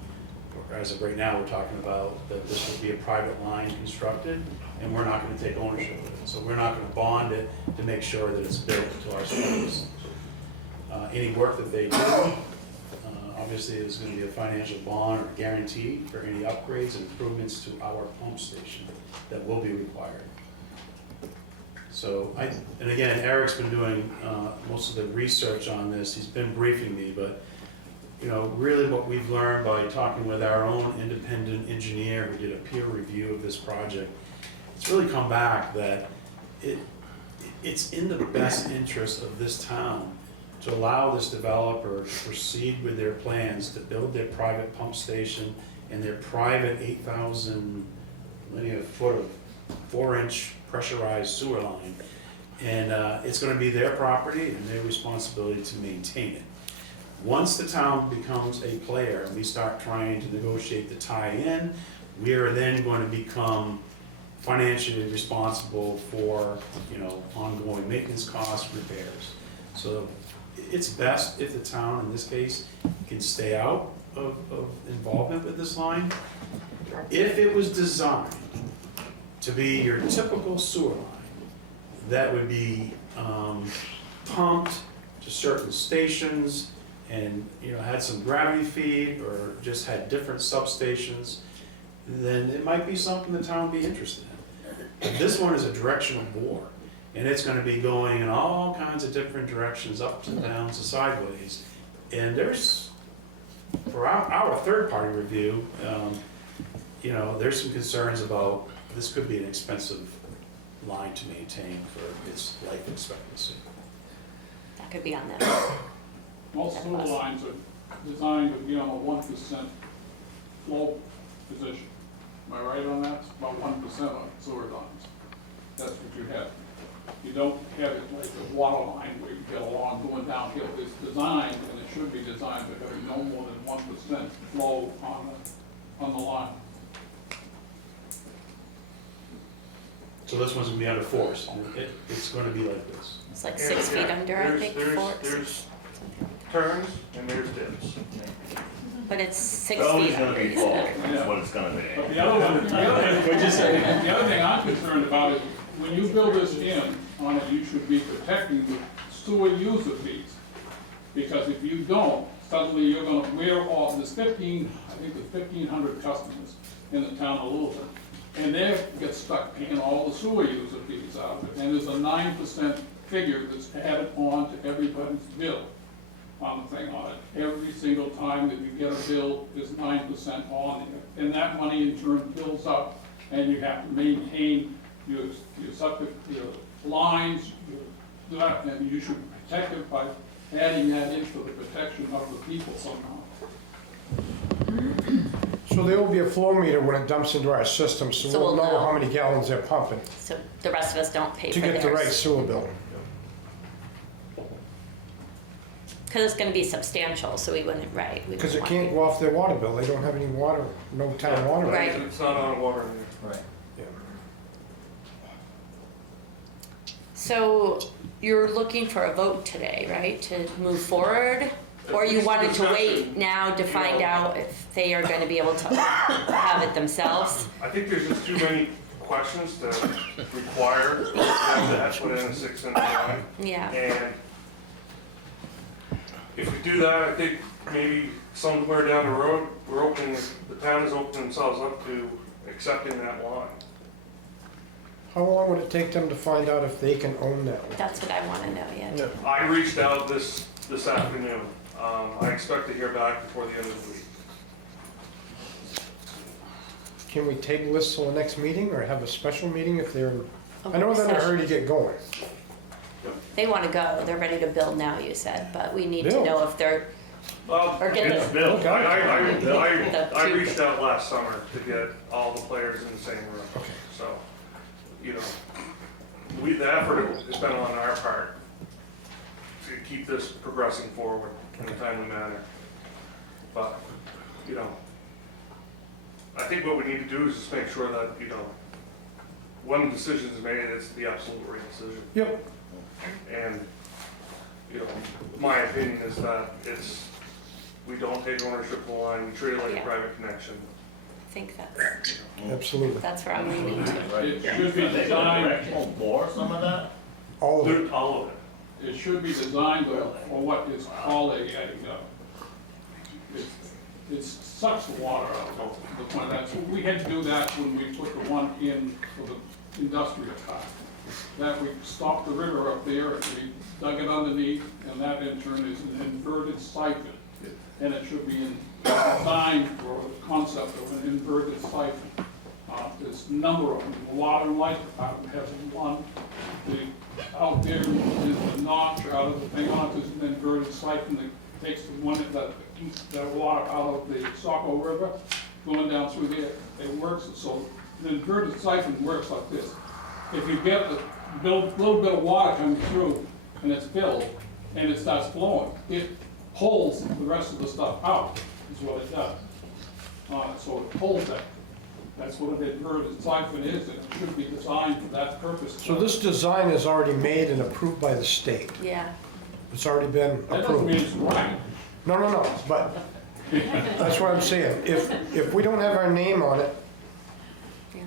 as of right now, we're talking about that this would be a private line constructed, and we're not gonna take ownership of it. So we're not gonna bond it to make sure that it's built to our standards. Any work that they do, obviously there's gonna be a financial bond or guarantee for any upgrades and improvements to our pump station that will be required. So and again, Eric's been doing most of the research on this, he's been briefing me, but you know, really what we've learned by talking with our own independent engineer who did a peer review of this project, it's really come back that it's in the best interest of this town to allow this developer to proceed with their plans to build their private pump station and their private 8,000 linear foot of 4-inch pressurized sewer line. And it's gonna be their property and their responsibility to maintain it. Once the town becomes a player and we start trying to negotiate the tie-in, we are then going to become financially responsible for, you know, ongoing maintenance costs, repairs. So it's best if the town, in this case, can stay out of involvement with this line. If it was designed to be your typical sewer line, that would be pumped to certain stations and, you know, had some gravity feed or just had different substations, then it might be something the town would be interested in. But this one is a directional bore, and it's gonna be going in all kinds of different directions, up and down to sideways. And there's, for our third-party review, you know, there's some concerns about, this could be an expensive line to maintain for its life expectancy. That could be on them. Most sewer lines are designed to be on a 1% flow position. Am I right on that? It's about 1% on sewer lines. That's what you have. You don't have it like a water line where you get along going downhill. It's designed, and it should be designed to have no more than 1% flow on the line. So this one's gonna be under force, it's gonna be like this. It's like 6 feet under, I think, There's turns and there's dips. but it's 6 It's always feet gonna under, be isn't full, it? is what it's gonna But be. the other thing I'm concerned about is, when you build this in on it, you should be protecting the sewer user fees. Because if you don't, suddenly you're gonna wear off, there's 1,500 customers in the town of Littleton. And they get stuck paying all the sewer user fees out of it. And there's a 9% figure that's added on to everybody's bill on the thing on it. Every single time that you get a bill, is 9% on it. And that money in turn builds up, and you have to maintain your septic, your lines, that, and you should protect it by adding that in for the protection of the people somehow. So there will be a flow meter when it dumps into our system, so So we'll we'll know know. how many gallons they're pumping So the rest of us don't pay to for get the right theirs. sewer bill. Because it's gonna be substantial, so we wouldn't, right? we Because it wouldn't can't want go off their water bill, they don't have any water, no town water. Right. It's not on water. Right. Yeah. So you're looking for a vote today, right, to move forward? Or you wanted to wait now to find out if they are gonna be able to have it themselves? I think there's just too many questions to require them to put in a 6-inch line. Yeah, And if we do that, I think maybe somewhere down the road, the town is opening themselves up to accepting that line. How long would it take them to find out if they can own that one? that's what I wanna know, yeah. I reached out this afternoon. I expect to hear back before the end of the week. Can we table this till the next meeting, or have a special meeting if they're, A I know they're in a work hurry to get going. They wanna go, they're ready to build now, you said, but we need to Build? know if they're, Well, or get It's the, built. I reached out last summer to get all the players in the same room. Okay. So, you know, the effort has been on our part to keep this progressing forward in a timely manner. But, you know, I think what we need to do is just make sure that, you know, when the decision is made, it's the absolute right decision. Yep. And, you know, my opinion is that we don't take ownership of the line, we treat it like Yeah. a private connection. I think that's, Absolutely. that's where I'm leaning to. It should be designed, Directional bore, some of that? All of it. All of it. it should be designed for what is called it sucks the water out of the plant. That's, we had to do that when we put the one in for the industrial part. That we stopped the river up there, and we dug it underneath, and that in turn is an inverted siphon. And it should be designed for the concept of an inverted siphon. There's a number of them. The Water and Light Department has one. Out there is the notch out of the thing on it, is an inverted siphon that takes the one that water out of the Saco River, going down through there. It works, so the inverted siphon works like this. If you get a little bit of water coming through and it's filled and it starts flowing, it pulls the rest of the stuff out, is what it does. So it pulls that. That's what an inverted siphon is, and it should be designed for that purpose. So this design is already made and approved by the state. Yeah, It's already been That doesn't mean approved. it's right. No, but that's what I'm saying. If we don't have our name on it,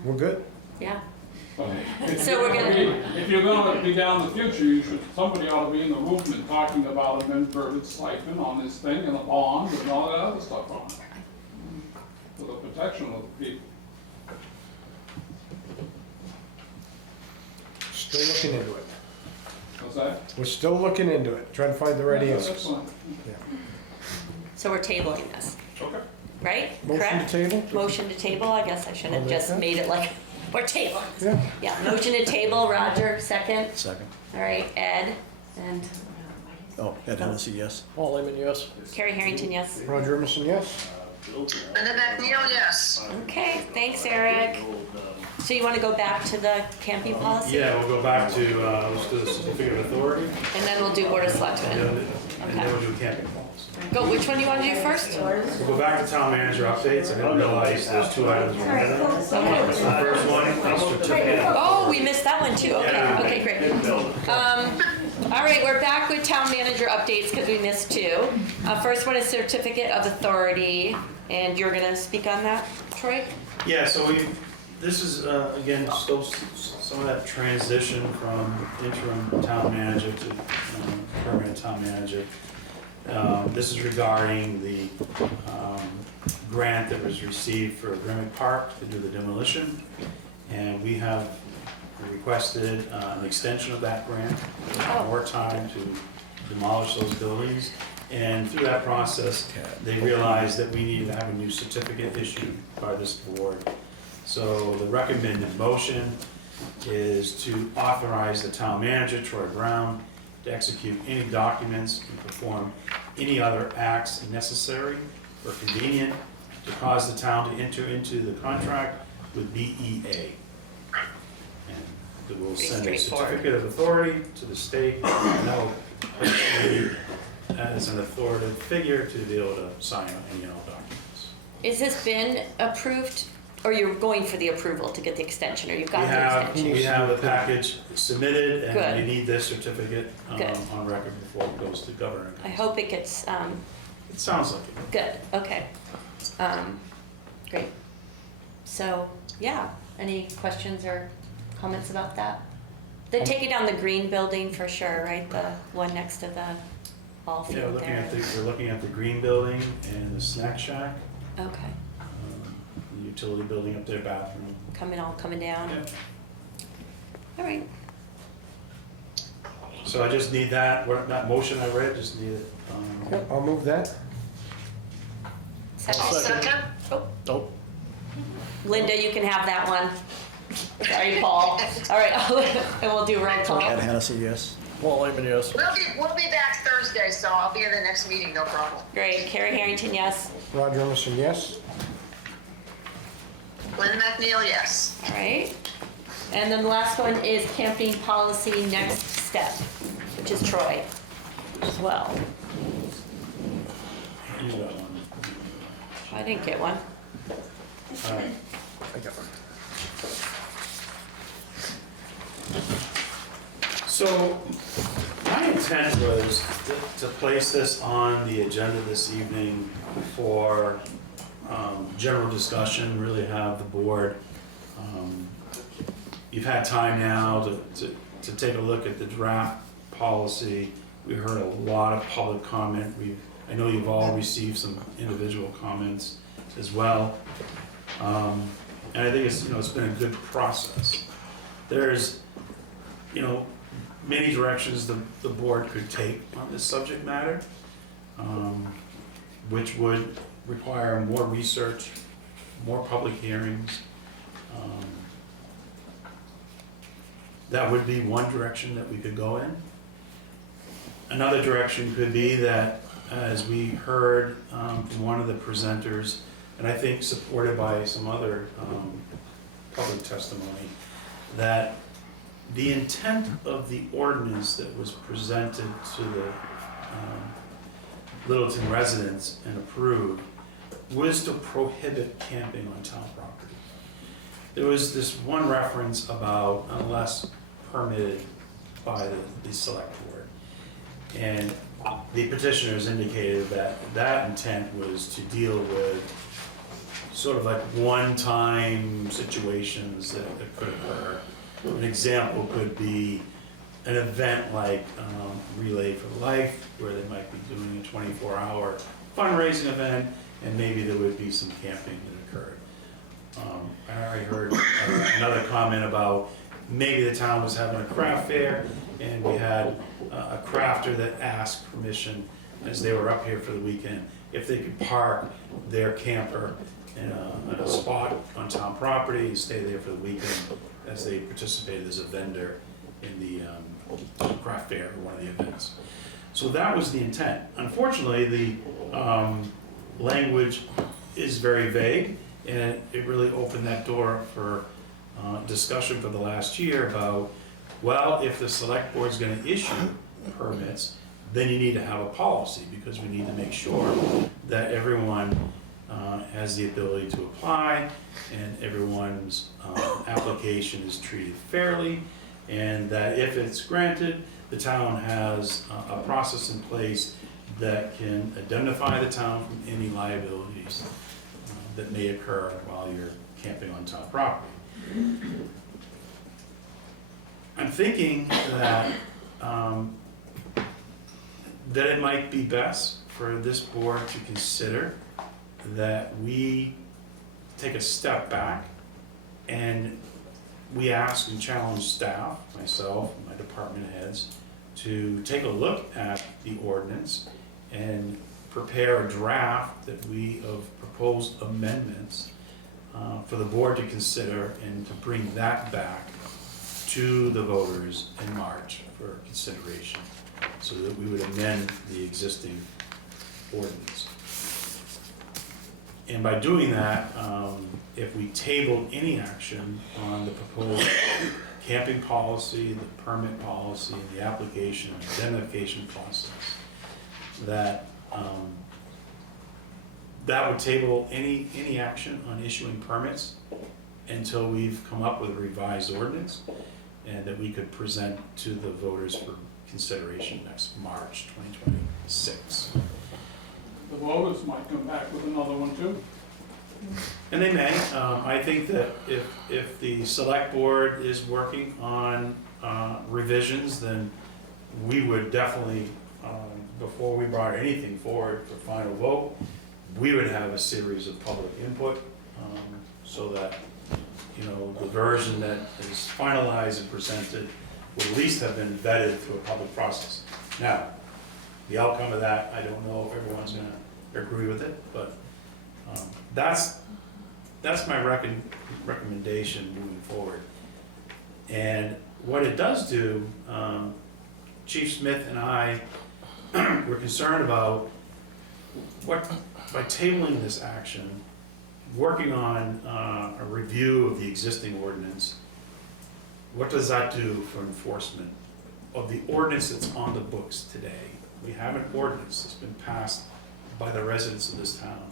we're good. yeah. So we're gonna- If you're gonna be down the future, somebody ought to be in the room and talking about an inverted siphon on this thing and a bond and all that other stuff on it. For the protection of the people. Still looking into it. What's that? We're still looking into it, trying to find the right Yeah, that's answers. fine. So we're tabling this, Okay. right? Motion Correct? to table? Motion to table, I guess I should I'll have make just that. made it like, we're tabling. Yeah. Yeah, motion to table, Roger, second. Second. All right, Ed, and Oh, Ed Hennessy, yes. Paul Lehman, yes. Carrie Harrington, yes. Roger Emerson, yes? Linda McNeil, yes. Okay, thanks, Eric. So you want to go back to the camping policy? Yeah, we'll go back to, let's do the certificate of authority, And then we'll do Board of and Selectmen. then we'll do camping policy. Go, which one do you want to do first? We'll go back to town manager updates. I didn't realize there's two items in there. The first one is certificate. Oh, we missed that one too. Okay, Yeah. okay, great. All right, we're back with town manager updates because we missed two. First one is certificate of authority, and you're gonna speak on that, Troy? Yeah, so this is, again, still some of that transition from interim town manager to permanent town manager. This is regarding the grant that was received for Remich Park to do the demolition. And we have requested an extension of that grant, more time to demolish those buildings. And through that process, they realized that we needed to have a new certificate issued by this board. So the recommended motion is to authorize the town manager, Troy Brown, to execute any documents and perform any other acts necessary or convenient to cause the town to enter into the contract with BEA. And it will send a certificate of authority to the state, and that will place me as an authoritative figure to be able to sign any and all documents. Is this been approved, or you're going for the approval to get the extension, or you've got the extension? We have the package submitted, and Good. we need this certificate Good. on record before it goes to governor. I hope it gets, It sounds like it. good, okay. Great. So, yeah, any questions or comments about that? They take it down the green building for sure, right? The one next to the ball Yeah, field there. we're looking at the green building and the snack shack, Okay, the utility building up there, bathroom. coming down. Yeah. All right. So I just need that motion I read, just need it. Yep, I'll move that. Second. I'll second. Oh, Linda, you can have that one. Sorry, Paul. All right, and we'll do roll call. Ed Hennessy, yes. Paul Lehman, yes. We'll be back Thursday, so I'll be in the next meeting, no problem. Great. Carrie Harrington, yes. Roger Emerson, yes. Linda McNeil, yes. All right. And then the last one is camping policy next step, which is Troy as well. You got one. I didn't get one. I got one. So my intent was to place this on the agenda this evening for general discussion, really have the board. You've had time now to take a look at the draft policy. We heard a lot of public comment. I know you've all received some individual comments as well. And I think it's been a good process. There's, many directions the board could take on this subject matter, which would require more research, more public hearings. That would be one direction that we could go in. Another direction could be that, as we heard from one of the presenters, and I think supported by some other public testimony, that the intent of the ordinance that was presented to the Littleton residents and approved was to prohibit camping on town property. There was this one reference about unless permitted by the select board. And the petitioners indicated that intent was to deal with sort of like one-time situations that could occur. An example could be an event like Relay for Life, where they might be doing a 24-hour fundraising event, and maybe there would be some camping that occurred. I heard another comment about maybe the town was having a craft fair, and we had a crafter that asked permission as they were up here for the weekend if they could park their camper in a spot on town property and stay there for the weekend as they participated as a vendor in the craft fair or one of the events. So that was the intent. Unfortunately, the language is very vague, and it really opened that door for discussion for the last year about, well, if the select board's gonna issue permits, then you need to have a policy, because we need to make sure that everyone has the ability to apply, and everyone's application is treated fairly, and that if it's granted, the town has a process in place that can indemnify the town from any liabilities that may occur while you're camping on town property. I'm thinking that that it might be best for this board to consider that we take a step back and we ask and challenge staff, myself, my department heads, to take a look at the ordinance and prepare a draft that of proposed amendments for the board to consider and to bring that back to the voters in March for consideration, so that we would amend the existing ordinance. And by doing that, if we tabled any action on the proposed camping policy, the permit policy, the application, indemnification process, that would table any action on issuing permits until we've come up with a revised ordinance, and that we could present to the voters for consideration next March 2026. The voters might come back with another one too. And they may. I think that if the select board is working on revisions, then we would definitely, before we brought anything forward for final vote, we would have a series of public input, so that, you know, the version that is finalized and presented would at least have been vetted through a public process. Now, the outcome of that, I don't know if everyone's gonna agree with it, but that's my recommendation moving forward. And what it does do, Chief Smith and I were concerned about by tabling this action, working on a review of the existing ordinance, what does that do for enforcement of the ordinance that's on the books today? We have an ordinance that's been passed by the residents of this town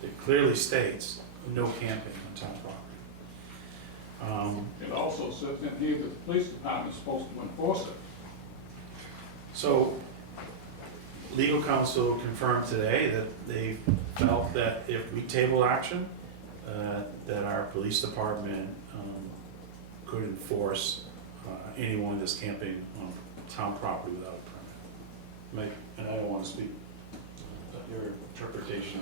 that clearly states no camping on town property. It also says in here that the police department is supposed to enforce it. So, legal counsel confirmed today that they felt that if we table action, that our police department could enforce anyone that's camping on town property without a permit. And I don't want to speak your interpretation.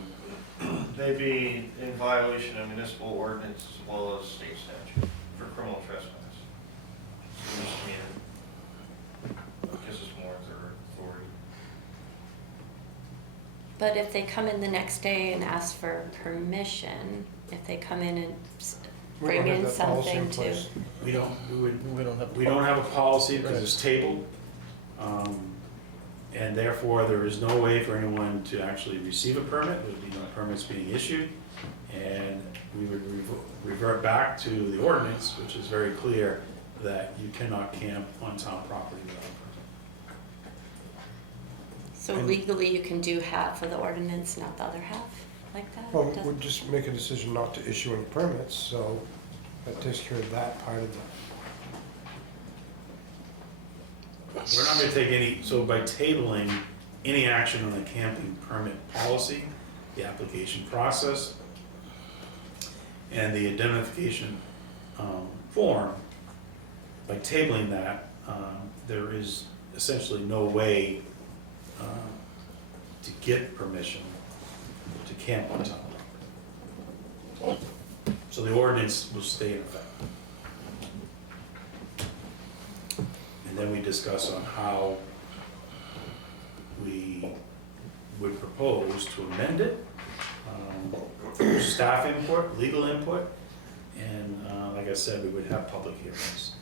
They'd be in violation of municipal ordinance as well as state statute for criminal trespass. So misdemeanor. Gives us more authority. But if they come in the next day and ask for permission, if they come in and We bring don't have in that policy in something to, place. We don't have. we don't have a policy because Right. it's tabled. And therefore, there is no way for anyone to actually receive a permit. There would be no permits being issued. And we would revert back to the ordinance, which is very clear that you cannot camp on town property without a permit. so legally you can do half of the ordinance, not the other half, like that? Well, Doesn't- we'll just make a decision not to issue any permits, so that takes care of that part of the. We're not gonna take any, so by tabling any action on the camping permit policy, the application process, and the indemnification form, by tabling that, there is essentially no way to get permission to camp on town property. So the ordinance will stay in effect. And then we discuss on how we would propose to amend it, staff input, legal input, and like I said, we would have public hearings.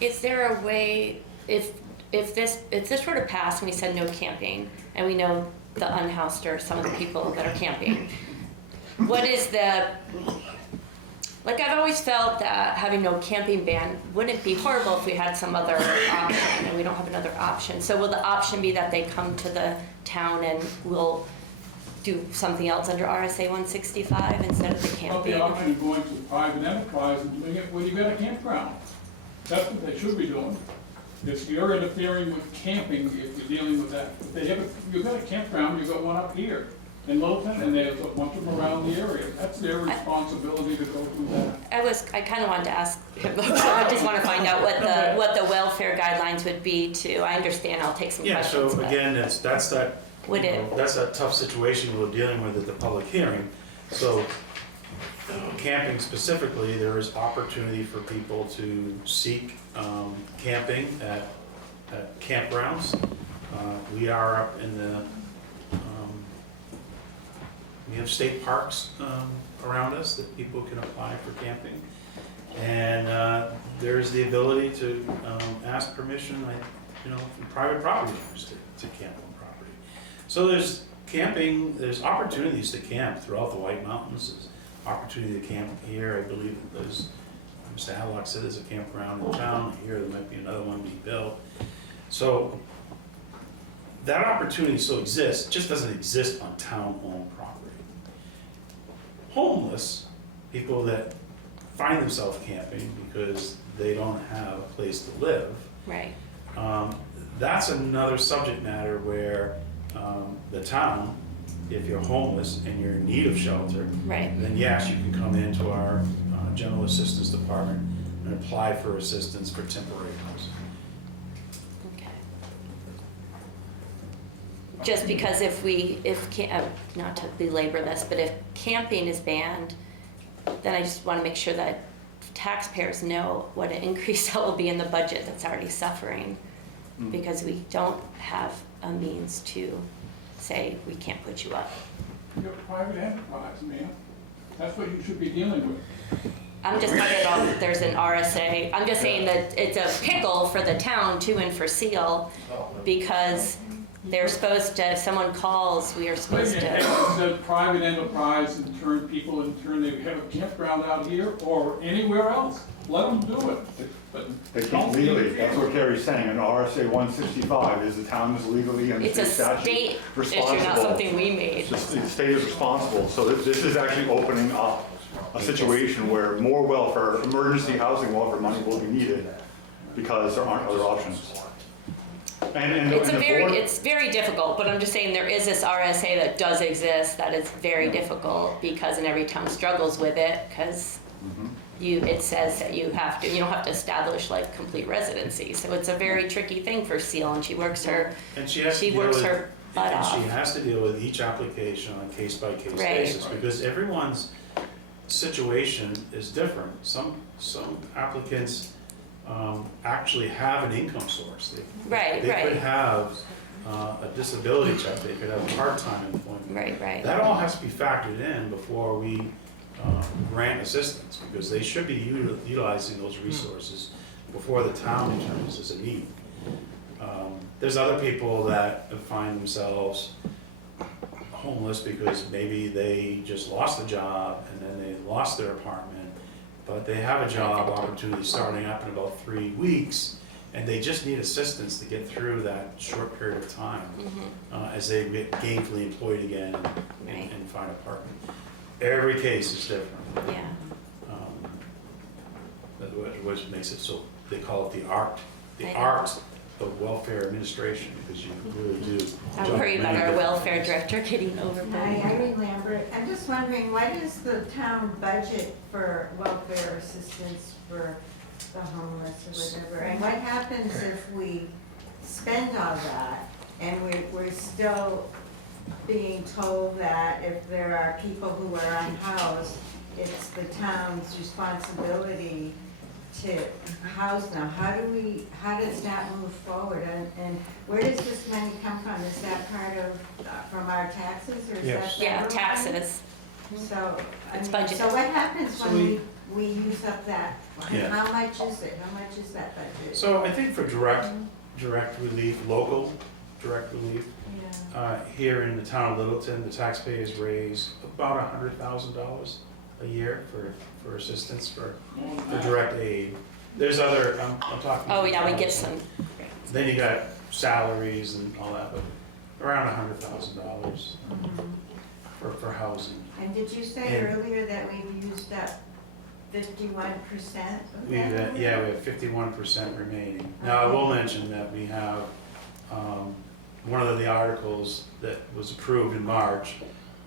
Is there a way, if this were to pass and we said no camping, and we know the unhoused or some of the people that are camping, what is the, like I've always felt that having no camping ban wouldn't be horrible if we had some other option, and we don't have another option. So will the option be that they come to the town and we'll do something else under RSA 165 instead of the Well, camping? the option of going to private enterprise and doing it where you got a campground. That's what they should be doing. If you're interfering with camping, if you're dealing with that, if they have, you've got a campground, you've got one up here in Littleton, and there's a bunch of them around the area. That's their responsibility to go through that. I kind of wanted to ask him, I just want to find out what the welfare guidelines would be too. I understand, I'll take some Yeah, questions. so but again, that's that, Would it, that's a tough situation we're dealing with at the public hearing. So camping specifically, there is opportunity for people to seek camping at campgrounds. We are up in the, we have state parks around us that people can apply for camping. And there's the ability to ask permission, from private property owners to camp on property. So there's camping, there's opportunities to camp throughout the White Mountains. There's opportunity to camp here. I believe that there's, Mr. Hadlock said there's a campground in town. Here there might be another one being built. So that opportunity still exists, just doesn't exist on town-owned property. Homeless, people that find themselves camping because they don't have a place to live, Right. that's another subject matter where the town, if you're homeless and you're in need of shelter, Right. then yes, you can come into our general assistance department and apply for assistance for temporary housing. Okay. Just because not to belabor this, but if camping is banned, then I just want to make sure that taxpayers know what an increase that will be in the budget that's already suffering, because we don't have a means to say we can't put you up. You're a private enterprise, man. That's what you should be dealing with. I'm just talking about that there's an RSA. I'm just saying that it's a pickle for the town too and for Seal, because they're supposed to, if someone calls, we are supposed to. It's a private enterprise, in turn, they have a campground out here or anywhere else. Let them do it. But They can't legally, that's what Carrie's saying, in RSA 165 is the town is legally and the It's a state state statute issue, responsible. not something we made. The state is responsible, so this is actually opening up a situation where more welfare, emergency housing welfare money will be needed because there aren't other options. And the board- It's very difficult, but I'm just saying there is this RSA that does exist, that is very difficult, because and every town struggles with it, because it says that you don't have to establish like complete residency, so it's a very tricky thing for Seal, and she works her And butt and off. she has to deal with each application on a case-by-case Right. basis, because everyone's situation is different. Some applicants actually have an income source. They could have a disability check, they could have part-time employment. Right. That all has to be factored in before we grant assistance, because they should be utilizing those resources before the town determines there's a need. There's other people that find themselves homeless because maybe they just lost a job and then they lost their apartment, but they have a job opportunity starting up in about 3 weeks, and they just need assistance to get through that short period of time as they get gainfully employed again and find an apartment. Every case is different. Yeah. Which makes it so, they call it the art of welfare administration, because you really do. I'm worried about our welfare director getting overburdened. Hi, Irene Lambert. I'm just wondering, what is the town budget for welfare assistance for the homeless or whatever? And what happens if we spend all that and we're still being told that if there are people who are unhoused, it's the town's responsibility to house them? How does that move forward? And where does this money come from? Is that part of, from our taxes, or is that federal money? Taxes. So, It's budgeted. so what happens when we use up that? Yeah. How much is it? How much is that budget? So I think for direct relief, local direct relief, here in the town of Littleton, the taxpayers raise about $100,000 a year for assistance for direct aid. There's other, I'm talking. Oh, yeah, we get some. Then you got salaries and all that, but around $100,000 for housing. And did you say And- earlier that we've used up 51% of We that? have 51% remaining. Now, I will mention that we have, one of the articles that was approved in March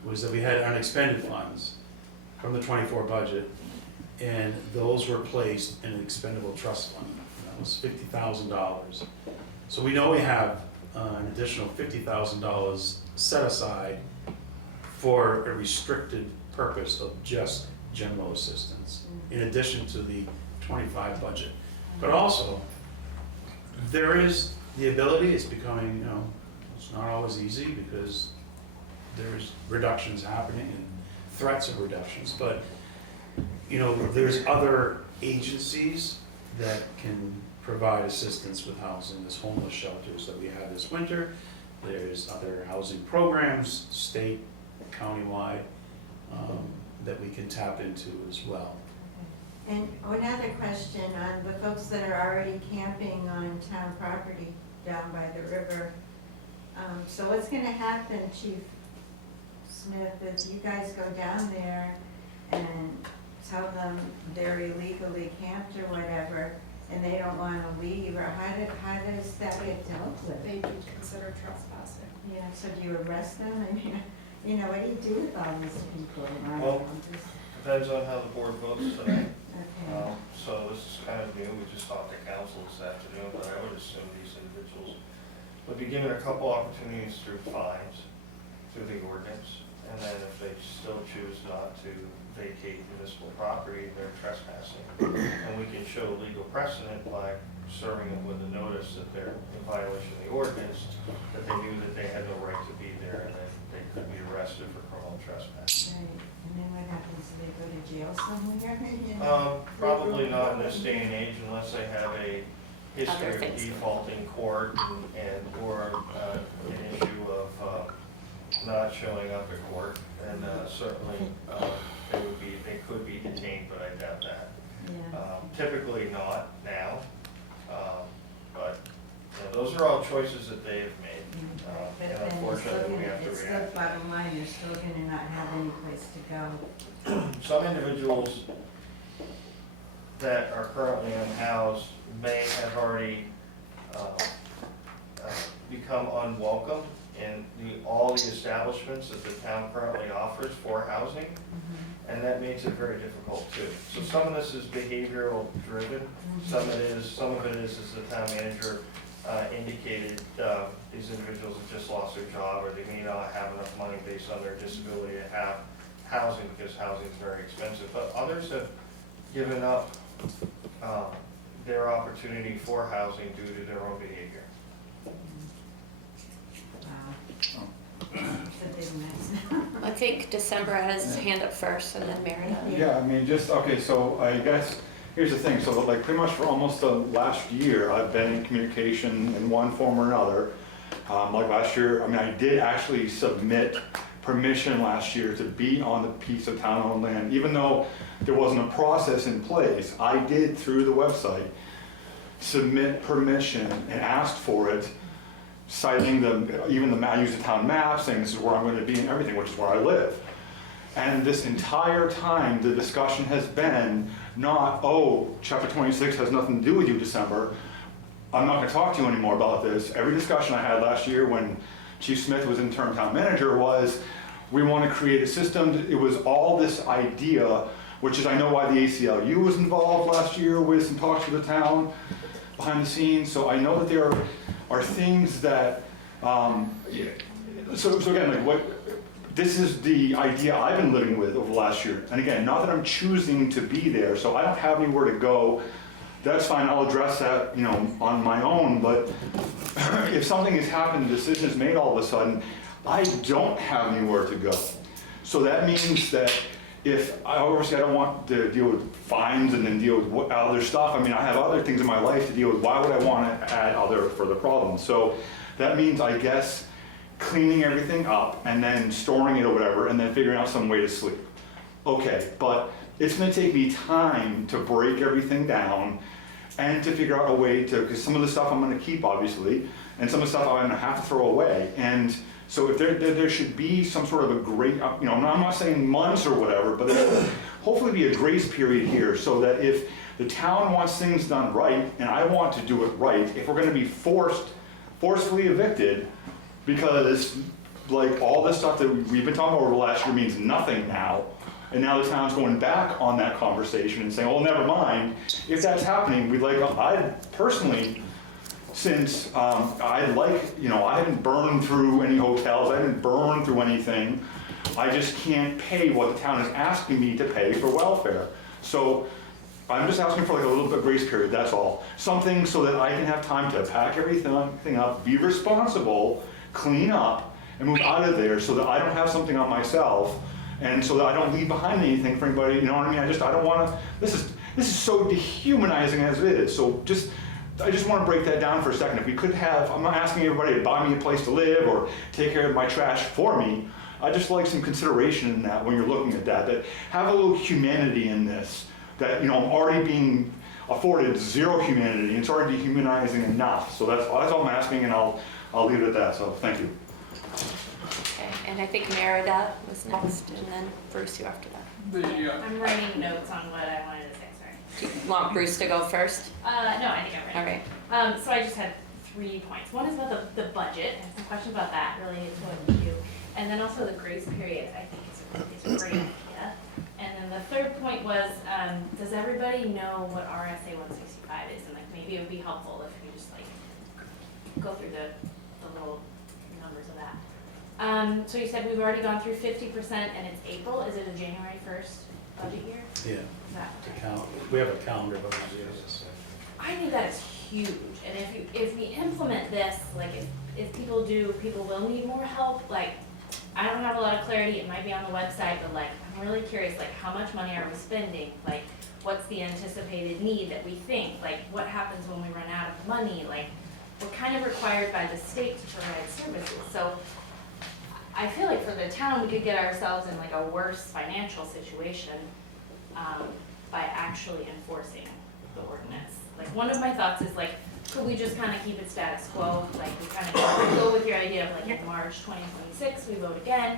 was that we had unexpended funds from the '24 budget, and those were placed in an expendable trust fund. That was $50,000. So we know we have an additional $50,000 set aside for a restricted purpose of just general assistance, in addition to the '25 budget. But also, there is the ability, it's becoming, it's not always easy, because there's reductions happening and threats of reductions, but, there's other agencies that can provide assistance with housing. There's homeless shelters that we have this winter. There's other housing programs, state, countywide, that we can tap into as well. And another question on the folks that are already camping on town property down by the river. So what's gonna happen, Chief Smith, if you guys go down there and tell them they're illegally camped or whatever, and they don't wanna leave, or how does that get dealt with? They'd be considered trespassing. Yeah, so do you arrest them? I mean, you know, what do you do with all these people around? Well, depends on how the board votes tonight. Okay. So this is kind of new, we just talked to council this afternoon, but I would assume these individuals would be given a couple opportunities through fines, through the ordinance, and then if they still choose not to vacate municipal property, they're trespassing. And we can show legal precedent by serving them with a notice that they're in violation of the ordinance, that they knew that they had no right to be there, and that they could be arrested for criminal trespass. Right, and then what happens, do they go to jail somewhere? You know? Probably not in this day and age unless they have a history Other of things. defaulting court or an issue of not showing up at court. And certainly, they could be detained, but I doubt that. Yeah. Typically not now, but you know, those are all choices that they have made. But And then unfortunately, we have to it's react. still bottom line, you're still gonna not have any place to go. Some individuals that are currently unhoused may have already become unwelcome in all the establishments that the town currently offers for housing, and that makes it very difficult too. So some of this is behavioral driven, some of it is as the town manager indicated, these individuals have just lost their job, or they may not have enough money based on their disability to have housing, because housing is very expensive. But others have given up their opportunity for housing due to their own behavior. Wow. It's a big mess. I think December has his hand up first and then Meredith. Yeah, I mean, just, okay, so I guess, here's the thing, so like pretty much for almost the last year, I've been in communication in one form or another. Like last year, I mean, I did actually submit permission last year to be on the piece of town-owned land, even though there wasn't a process in place. I did, through the website, submit permission and asked for it, citing I used the town map, saying this is where I'm going to be and everything, which is where I live. And this entire time, the discussion has been not, oh, chapter 26 has nothing to do with you, December. I'm not going to talk to you anymore about this. Every discussion I had last year when Chief Smith was interim town manager was, we want to create a system. It was all this idea, which is I know why the ACLU was involved last year with some talks with the town behind the scenes. So I know that there are things that, so again, like what, this is the idea I've been living with over the last year. And again, not that I'm choosing to be there, so I don't have anywhere to go. That's fine, I'll address that, you know, on my own, but if something has happened, a decision is made all of a sudden, I don't have anywhere to go. So that means that if, obviously I don't want to deal with fines and then deal with other stuff. I mean, I have other things in my life to deal with. Why would I want to add other further problems? So that means, I guess, cleaning everything up and then storing it or whatever, and then figuring out some way to sleep. Okay, but it's going to take me time to break everything down and to figure out a way to, because some of the stuff I'm going to keep, obviously, and some of the stuff I'm going to have to throw away. And so if there should be some sort of a great, you know, I'm not saying months or whatever, but there should hopefully be a grace period here, so that if the town wants things done right, and I want to do it right, if we're going to be forcefully evicted, because like all this stuff that we've been talking about over the last year means nothing now, and now the town's going back on that conversation and saying, well, never mind. If that's happening, I personally, since I haven't burned through any hotels, I haven't burned through anything, I just can't pay what the town is asking me to pay for welfare. So I'm just asking for like a little bit of grace period, that's all. Something so that I can have time to pack everything up, be responsible, clean up, and move out of there, so that I don't have something on myself, and so that I don't leave behind anything for anybody, you know what I mean? I don't want to, this is so dehumanizing as it is. So I just want to break that down for a second. If we could have, I'm not asking everybody to buy me a place to live or take care of my trash for me. I just like some consideration in that when you're looking at that have a little humanity in this. That, you know, I'm already being afforded zero humanity, and it's already dehumanizing enough. So that's all I'm asking, and I'll leave it at that. So thank you. Okay, and I think Merida was next, and then Bruce, you after that. I'm writing notes on what I wanted to say, sorry. Do you want Bruce to go first? No, I think I'm ready. All right. So I just had 3 points. One is about the budget, I have some questions about that related to what we do. And then also the grace period, I think is a great idea. And then the third point was, does everybody know what RSA 165 is? And like maybe it would be helpful if we just like go through the little numbers of that. So you said we've already gone through 50% and it's April. Is it a January 1st budget year? Yeah. Is that We have a calendar of years. I think that is huge, and if we implement this, like if people will need more help. Like, I don't have a lot of clarity, it might be on the website, but like, I'm really curious, like, how much money are we spending? Like, what's the anticipated need that we think? Like, what happens when we run out of money? Like, we're kind of required by the state to provide services. So I feel like for the town, we could get ourselves in like a worse financial situation by actually enforcing the ordinance. Like, one of my thoughts is like, could we just kind of keep it status quo? Like, we kind of go with your idea of like in March 2026, we vote again.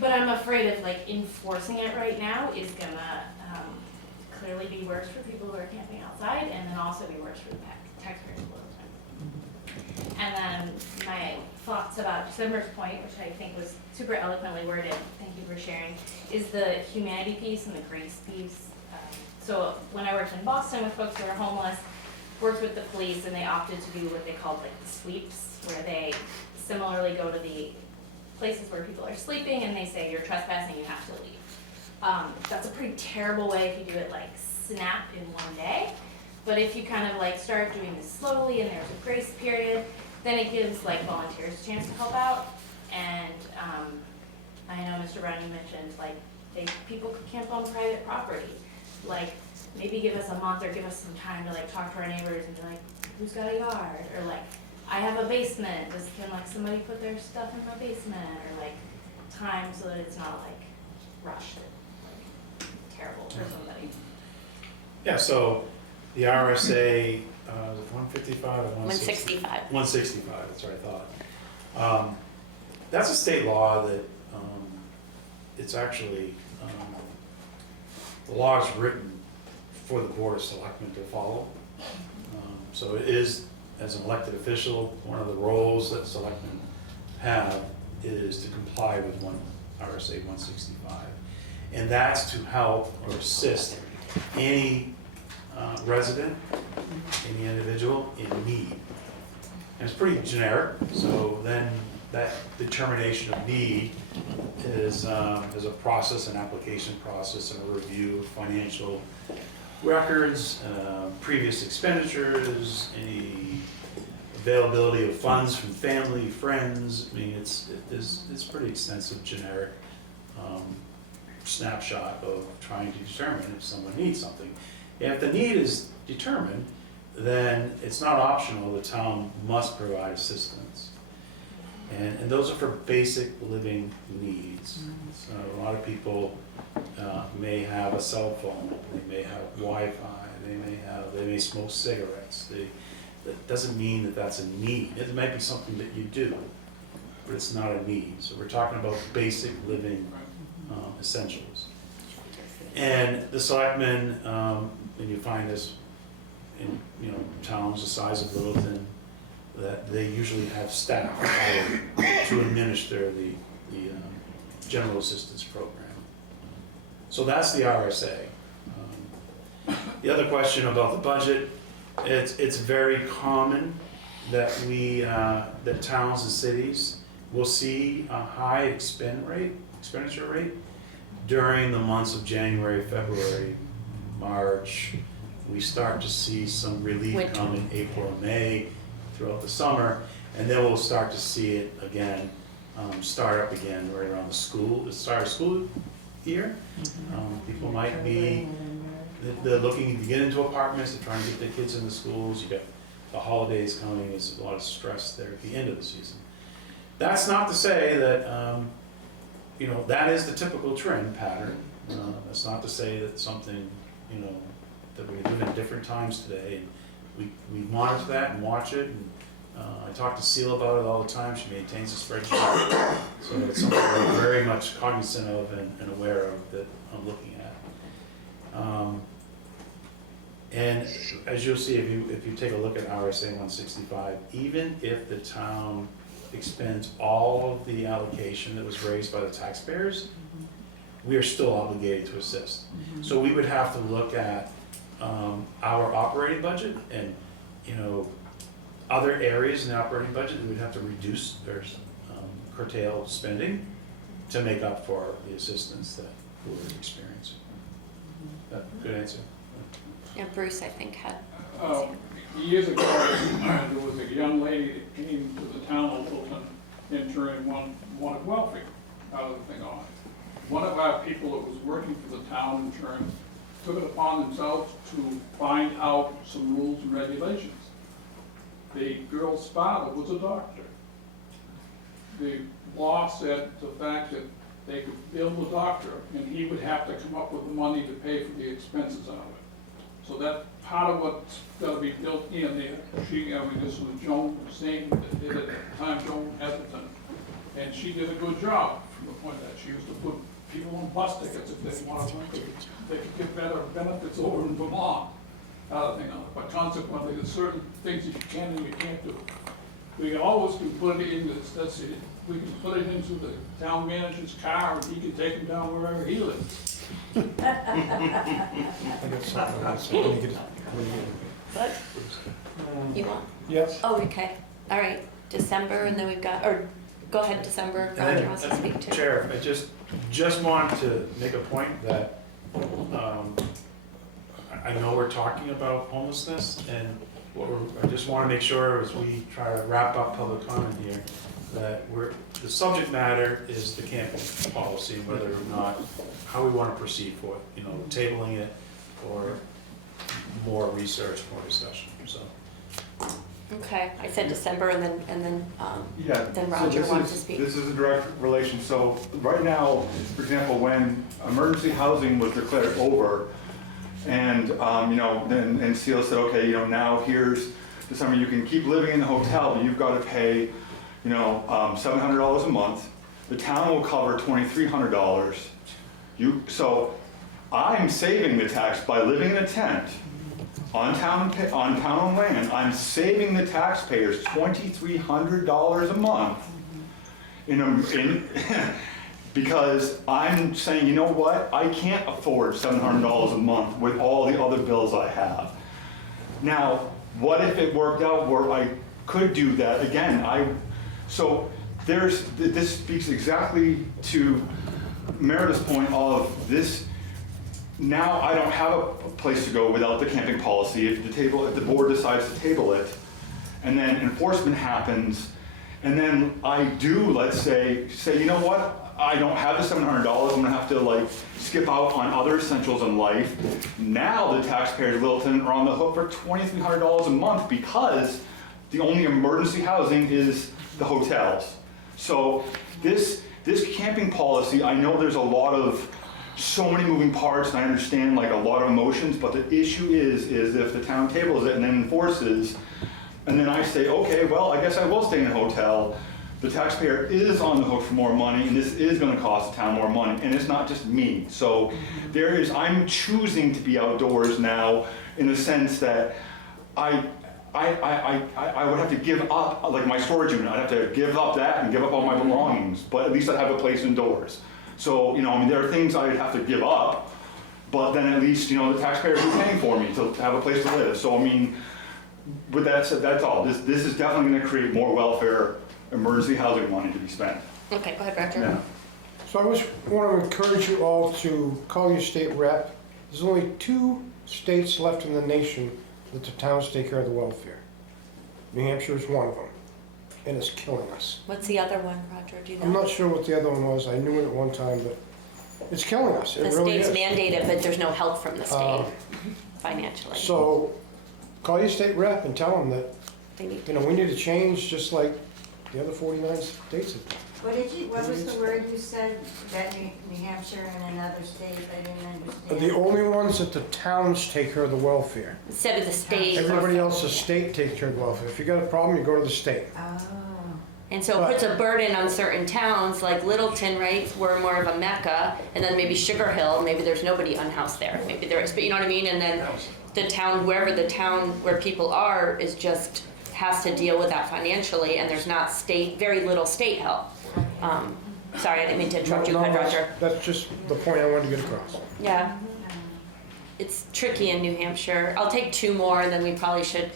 But I'm afraid of like enforcing it right now is gonna clearly be worse for people who are camping outside, and then also be worse for the taxpayers of Littleton. And then my thoughts about December's point, which I think was super eloquently worded, thank you for sharing, is the humanity piece and the grace piece. So when I worked in Boston with folks who were homeless, worked with the police, and they opted to do what they called like the sweeps, where they similarly go to the places where people are sleeping and they say, you're trespassing, you have to leave. That's a pretty terrible way if you do it like snap in one day. But if you kind of like start doing this slowly and there's a grace period, then it gives like volunteers a chance to help out. And I know Mr. Brown, you mentioned like people could camp on private property. Like, maybe give us a month or give us some time to like talk to our neighbors and be like, who's got a yard? Or like, I have a basement, can like somebody put their stuff in my basement? Or like time so that it's not like rushed, like terrible for somebody. Yeah, so the RSA, is it 155 or 165? 165, that's what I thought. That's a state law that it's actually, the law is written for the Board of Selectmen to follow. So it is, as an elected official, one of the roles that selectmen have is to comply with RSA 165. And that's to help or assist any resident, any individual in need. And it's pretty generic, so then that determination of need is a process, an application process, and a review of financial records, previous expenditures, any availability of funds from family, friends. I mean, it's pretty extensive, generic snapshot of trying to determine if someone needs something. If the need is determined, then it's not optional, the town must provide assistance. And those are for basic living needs. So a lot of people may have a cell phone, they may have Wi-Fi, they may smoke cigarettes. That doesn't mean that that's a need. It might be something that you do, but it's not a need. So we're talking about basic living essentials. And the selectmen, and you find this in towns the size of Littleton, that they usually have staff to administer the general assistance program. So that's the RSA. The other question about the budget, it's very common that that towns and cities will see a high expenditure rate during the months of January, February, March. We start to see some relief come in April and May throughout the summer, and then we'll start to see it again, start up again right around the start of school year. People might be they're looking to get into apartments, they're trying to get their kids into schools, you got the holidays coming, there's a lot of stress there at the end of the season. That's not to say that, you know, that is the typical trend pattern. That's not to say that something, you know, that we live in different times today. And we monitor that and watch it. And, I talk to Seal about it all the time. She maintains a spreadsheet. So it's something we're very much cognizant of and aware of that I'm looking at. And as you'll see, if you take a look at RSA 165, even if the town expends all of the allocation that was raised by the taxpayers, we are still obligated to assist. So we would have to look at our operating budget and, you know, other areas in the operating budget that we'd have to reduce or curtail spending to make up for the assistance that we're experiencing. That good answer? Yeah, Bruce, I think, had. Years ago, there was a young lady that came to the town of Littleton and turned wanted welfare out of the thing on it. One of our people that was working for the town in turn took it upon themselves to find out some rules and regulations. The girl's father was a doctor. The law said the fact that they could bill the doctor and he would have to come up with the money to pay for the expenses out of it. So that part of what's got to be built in there. This was Joan saying that did it at the time, Joan Heatherton, and she did a good job from the point that she used to put people on bus tickets if they wanted to. They could get better benefits over in Vermont. But consequently, there's certain things that you can and you can't do. We always can put it in we can put it into the town manager's car and he can take him down wherever he lives. I got something else. Let me get it. What? You want? Yes. Oh, okay. All right. December, and then we've got, or go ahead, December. Roger wants to speak to. Chair, I just wanted to make a point that I know we're talking about homelessness, and I just want to make sure as we try to wrap up public comment here, that the subject matter is the camping policy, whether or not, how we want to proceed for it, you know, tabling it or more research, more discussion, so. Okay, I said December, and then Yeah, then so Roger wants to speak. This is a direct relation. So right now, for example, when emergency housing was declared over, and you know, then Seal said, okay, you know, now here's the summer you can keep living in the hotel, but you've got to pay, you know, $700 a month. The town will cover $2,300. So I'm saving the tax by living in a tent on town land. I'm saving the taxpayers $2,300 a month because I'm saying, you know what? I can't afford $700 a month with all the other bills I have. Now, what if it worked out where I could do that again? So this speaks exactly to Meredith's point of this. Now I don't have a place to go without the camping policy. If the board decides to table it, and then enforcement happens, and then I do, let's say, you know what? I don't have the $700. I'm gonna have to like skip out on other essentials in life. Now the taxpayers of Littleton are on the hook for $2,300 a month because the only emergency housing is the hotels. So this camping policy, I know there's so many moving parts, and I understand like a lot of emotions, but the issue is if the town tables it and then enforces, and then I say, okay, well, I guess I will stay in a hotel, the taxpayer is on the hook for more money, and this is gonna cost the town more money, and it's not just me. So I'm choosing to be outdoors now in the sense that I would have to give up, like my storage unit, I'd have to give up that and give up all my belongings, but at least I'd have a place indoors. So, you know, I mean, there are things I'd have to give up, but then at least, you know, the taxpayers are paying for me to have a place to live. So, I mean, with that said, that's all. This is definitely going to create more welfare, emergency housing money to be spent. Okay, go ahead, Roger. Yeah. So I just want to encourage you all to call your state rep. There's only 2 states left in the nation that the towns take care of the welfare. New Hampshire is one of them, and it's killing us. What's the other one, Roger? Do you know? I'm not sure what the other one was. I knew it at one time, but It's killing us, it The really is. state's mandated, but there's no help from the state financially. So, call your state rep and tell them that, They need you know, we need to change just like the other 49 states have done. What was the word you said, that New Hampshire and another state, I didn't But understand? the only ones that the towns take care of the welfare. Instead of the state. Everybody else, the state takes care of the welfare. If you got a problem, you go to the state. Oh, And so it puts a burden on certain towns, like Littleton, right, we're more of a mecca, and then maybe Sugar Hill, maybe there's nobody unhoused there, maybe there is, but you know what I mean? And then the town, wherever the town where people are, is just, has to deal with that financially, and there's not very little state help. Sorry, I didn't mean to interrupt you, No, Roger. that's just the point I wanted to get across. Yeah. It's tricky in New Hampshire. I'll take two more, and then we probably should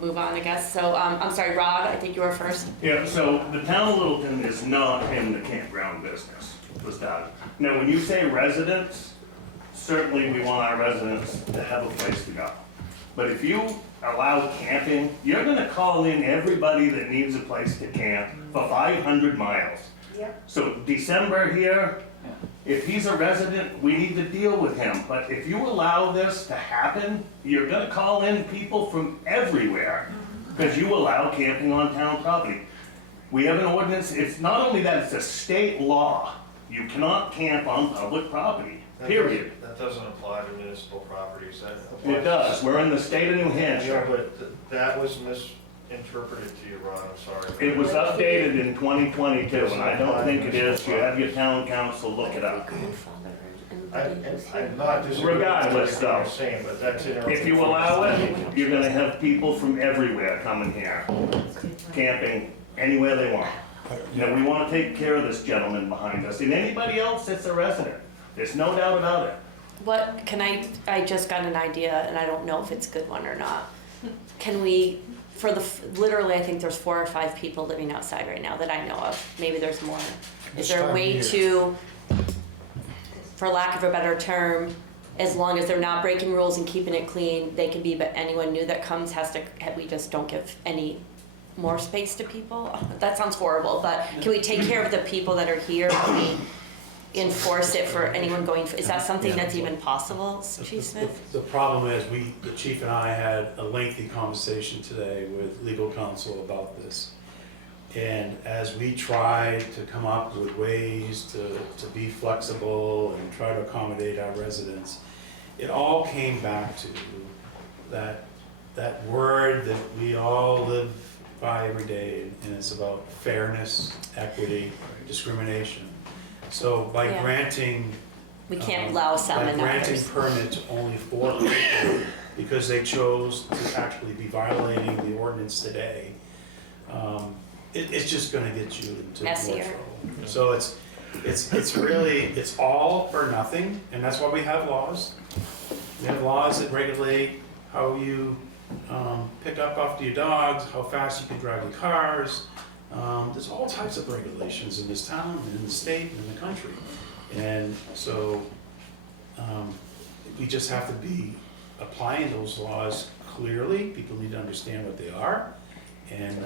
move on, I guess. So, I'm sorry, Rob, I think you were first. Yeah, so the town of Littleton is not in the campground business, was that. Now, when you say residents, certainly we want our residents to have a place to go. But if you allow camping, you're gonna call in everybody that needs a place to camp for 500 miles. Yep. So December here, if he's a resident, we need to deal with him. But if you allow this to happen, you're gonna call in people from everywhere because you allow camping on town property. We have an ordinance, it's not only that, it's a state law. You cannot camp on public property, period. That doesn't apply to municipal properties, that It applies. does, we're in the state of New Yeah, Hampshire. but that was misinterpreted to you, Ron, I'm sorry. It was updated in 2022, and I don't think it is. You have your town council look it up. I'm not disagreeing with Regardless, what though, you're saying, but that's in. if you allow it, you're gonna have people from everywhere coming here, camping anywhere they want. You know, we wanna take care of this gentleman behind us, and anybody else that's a resident. There's no doubt about it. What, I just got an idea, and I don't know if it's a good one or not. Can we, literally, I think there's 4 or 5 people living outside right now that I know of. Maybe there's more. Is there a way to, for lack of a better term, as long as they're not breaking rules and keeping it clean, they can be, but anyone new that comes we just don't give any more space to people? That sounds horrible, but can we take care of the people that are here? Can we enforce it for anyone going, is that something that's even possible, Chief Smith? The problem is, the chief and I had a lengthy conversation today with legal counsel about this. And as we try to come up with ways to be flexible and try to accommodate our residents, it all came back to that word that we all live by every day, and it's about fairness, equity, discrimination. So by granting We can't allow some and by not granting others. permits only for people because they chose to actually be violating the ordinance today, it's just gonna get you into more Messier. trouble. So it's really, it's all or nothing, and that's why we have laws. We have laws that regulate how you pick up after your dogs, how fast you can drive your cars. There's all types of regulations in this town, and in the state, and in the country. And so we just have to be applying those laws clearly. People need to understand what they are, and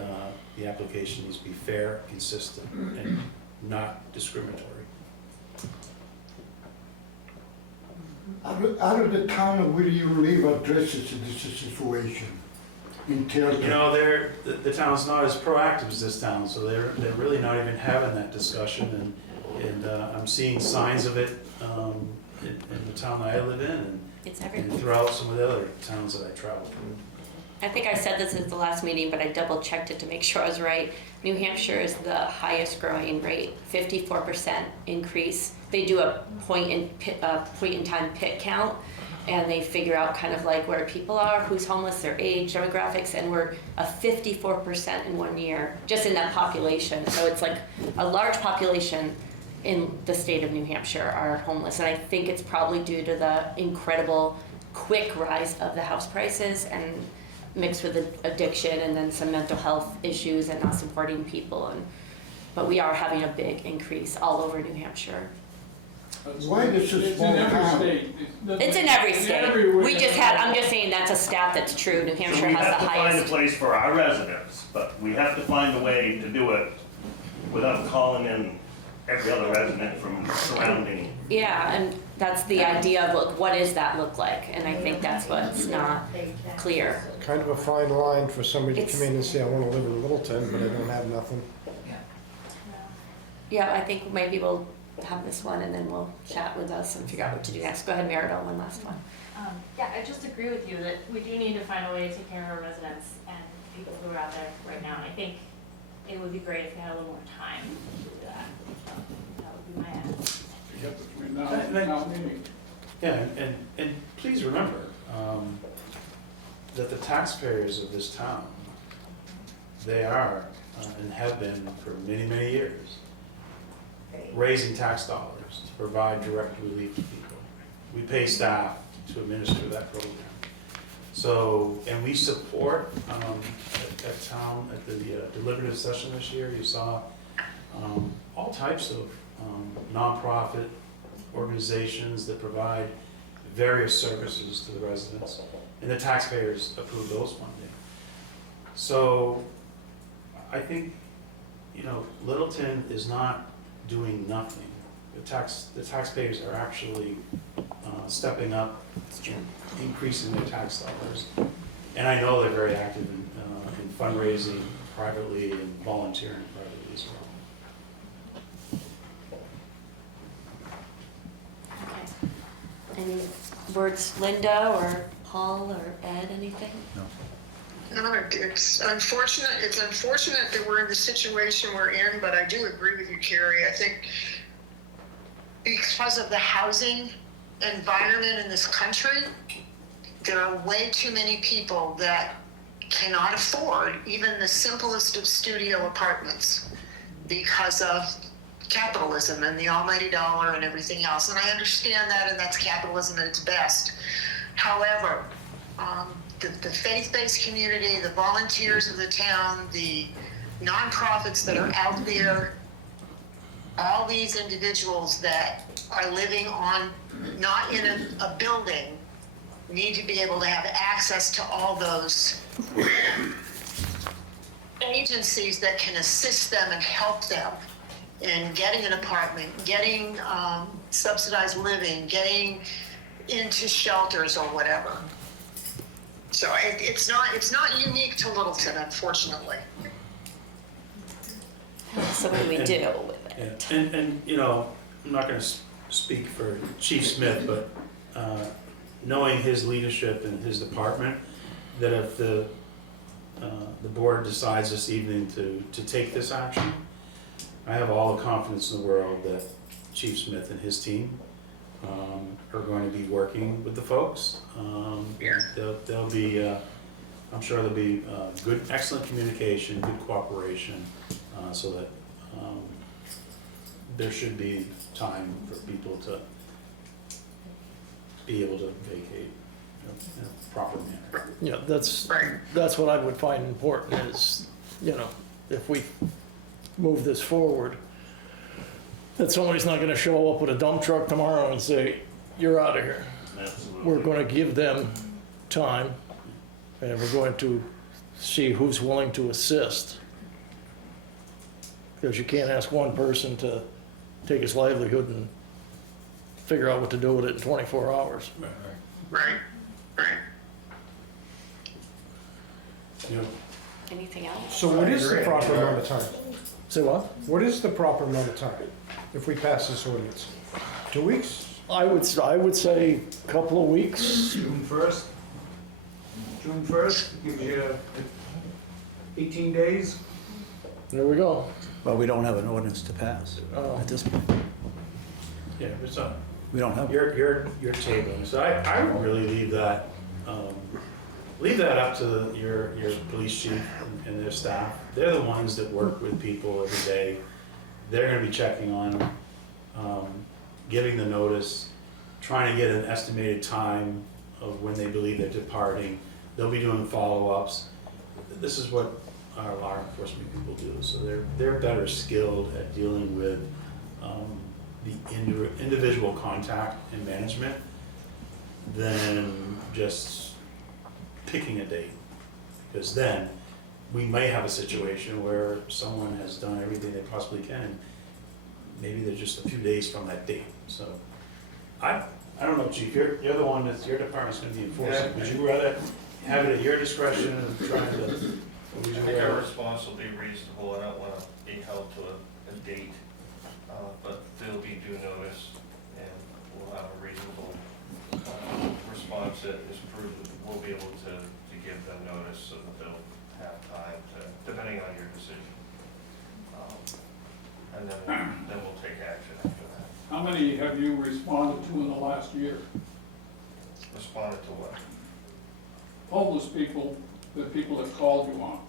the application needs to be fair, consistent, and not discriminatory. How did the town of Whittier Leave addresses this situation? You know, the town's not as proactive as this town, so they're really not even having that discussion, and I'm seeing signs of it in the town that I live in, It's and everywhere. throughout some of the other towns that I travel through. I think I said this at the last meeting, but I double checked it to make sure I was right. New Hampshire is the highest growing rate, 54% increase. They do a point in time pit count, and they figure out kind of like where people are, who's homeless, their age, demographics, and we're a 54% in 1 year, just in that population. So it's like a large population in the state of New Hampshire are homeless, and I think it's probably due to the incredible quick rise of the house prices and mixed with addiction and then some mental health issues and not supporting people. But we are having a big increase all over New Hampshire. Why does this It's small in every town? state. It's in every state. I'm just saying that's a stat that's true. New So Hampshire we has have the to find a highest. place for our residents, but we have to find a way to do it without calling in every other resident from surrounding Yeah, and that's the idea of, look, what does that look like? And I think that's what's not clear. Kind of a fine line for somebody to It's- come in and say, I wanna live in Littleton, but I don't have nothing. Yeah, I think maybe we'll have this one and then we'll chat with us and figure out what to do next. Go ahead, Meridol, one last one. Yeah, I just agree with you that we do need to find a way to take care of our residents and people who are out there right now. And I think it would be great if we had a little more time to do that. That would be my end. Yep, between now and now meeting. Yeah, and please remember that the taxpayers of this town, they are and have been for many, many years, raising tax dollars to provide direct relief to people. We pay staff to administer that program. So, and we support at town, at the deliberative session this year, you saw all types of nonprofit organizations that provide various services to the residents, and the taxpayers approve those funding. So I think, you know, Littleton is not doing nothing. The taxpayers are actually stepping up, increasing their tax dollars. And I know they're very active in fundraising privately and volunteering privately as well. Okay. Any words, Linda or Paul or Ed, anything? No, it's unfortunate that we're in the situation we're in, but I do agree with you, Carrie. I think because of the housing environment in this country, there are way too many people that cannot afford even the simplest of studio apartments because of capitalism and the almighty dollar and everything else. And I understand that, and that's capitalism at its best. However, the faith-based community, the volunteers of the town, the nonprofits that are out there, all these individuals that are living on, not in a building, need to be able to have access to all those agencies that can assist them and help them in getting an apartment, getting subsidized living, getting into shelters or whatever. So it's not unique to Littleton, unfortunately. So what do we do with it? Yeah. And you know, I'm not going to speak for Chief Smith, but knowing his leadership and his department, that if the board decides this evening to take this action, I have all the confidence in the world that Chief Smith and his team are going to be working with the folks. They'll be, I'm sure there'll be good, excellent communication, good cooperation, so that there should be time for people to be able to vacate in a proper manner. Yeah, that's what I would find important is, you know, if we move this forward, that somebody's not gonna show up with a dump truck tomorrow and say, you're out of here. Absolutely. We're gonna give them time, and we're going to see who's willing to assist. Because you can't ask one person to take his livelihood and figure out what to do with it in 24 hours. Right. You know, Anything else? So what is the proper amount of time? Say what? What is the proper amount of time if we pass this ordinance? 2 weeks? I would say a couple of weeks. June 1st? June 1st gives you 18 days? There we go. But we don't have an ordinance to pass at this point. yeah, but so We don't have. you're tabling. So I would really leave that up to your police chief and their staff. They're the ones that work with people every day. They're going to be checking on them, giving the notice, trying to get an estimated time of when they believe they're departing. They'll be doing follow-ups. This is what our law enforcement people do. So they're better skilled at dealing with the individual contact and management than just picking a date. Because then we may have a situation where someone has done everything they possibly can, and maybe they're just a few days from that date. So I don't know, Chief, you're the one that's, your department's gonna be enforcing. Would you rather have it at your discretion and trying to, or would you I think our rather? response will be reasonable, I don't wanna be held to a date, but there'll be due notice, and we'll have a reasonable, response that is prudent. We'll be able to give them notice so that they'll have time to, depending on your decision. And then we'll take action after that. How many have you responded to in the last year? Responded to what? Homeless people, the people that called you on.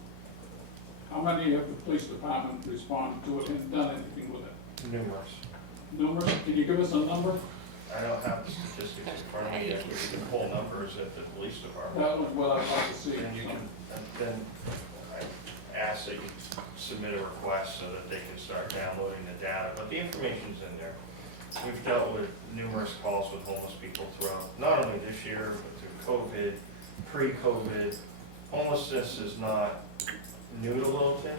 How many have the police department responded to it and done anything with it? Numerous. Numerous? Can you give us a number? I don't have the statistics in front of me yet, but you can pull numbers at the police department. That was what I'd like to see. And you can, and then I ask that you submit a request so that they can start downloading the data, but the information's in there. We've dealt with numerous calls with homeless people throughout, not only this year, but through COVID, pre-COVID. Homelessness is not new to Littleton,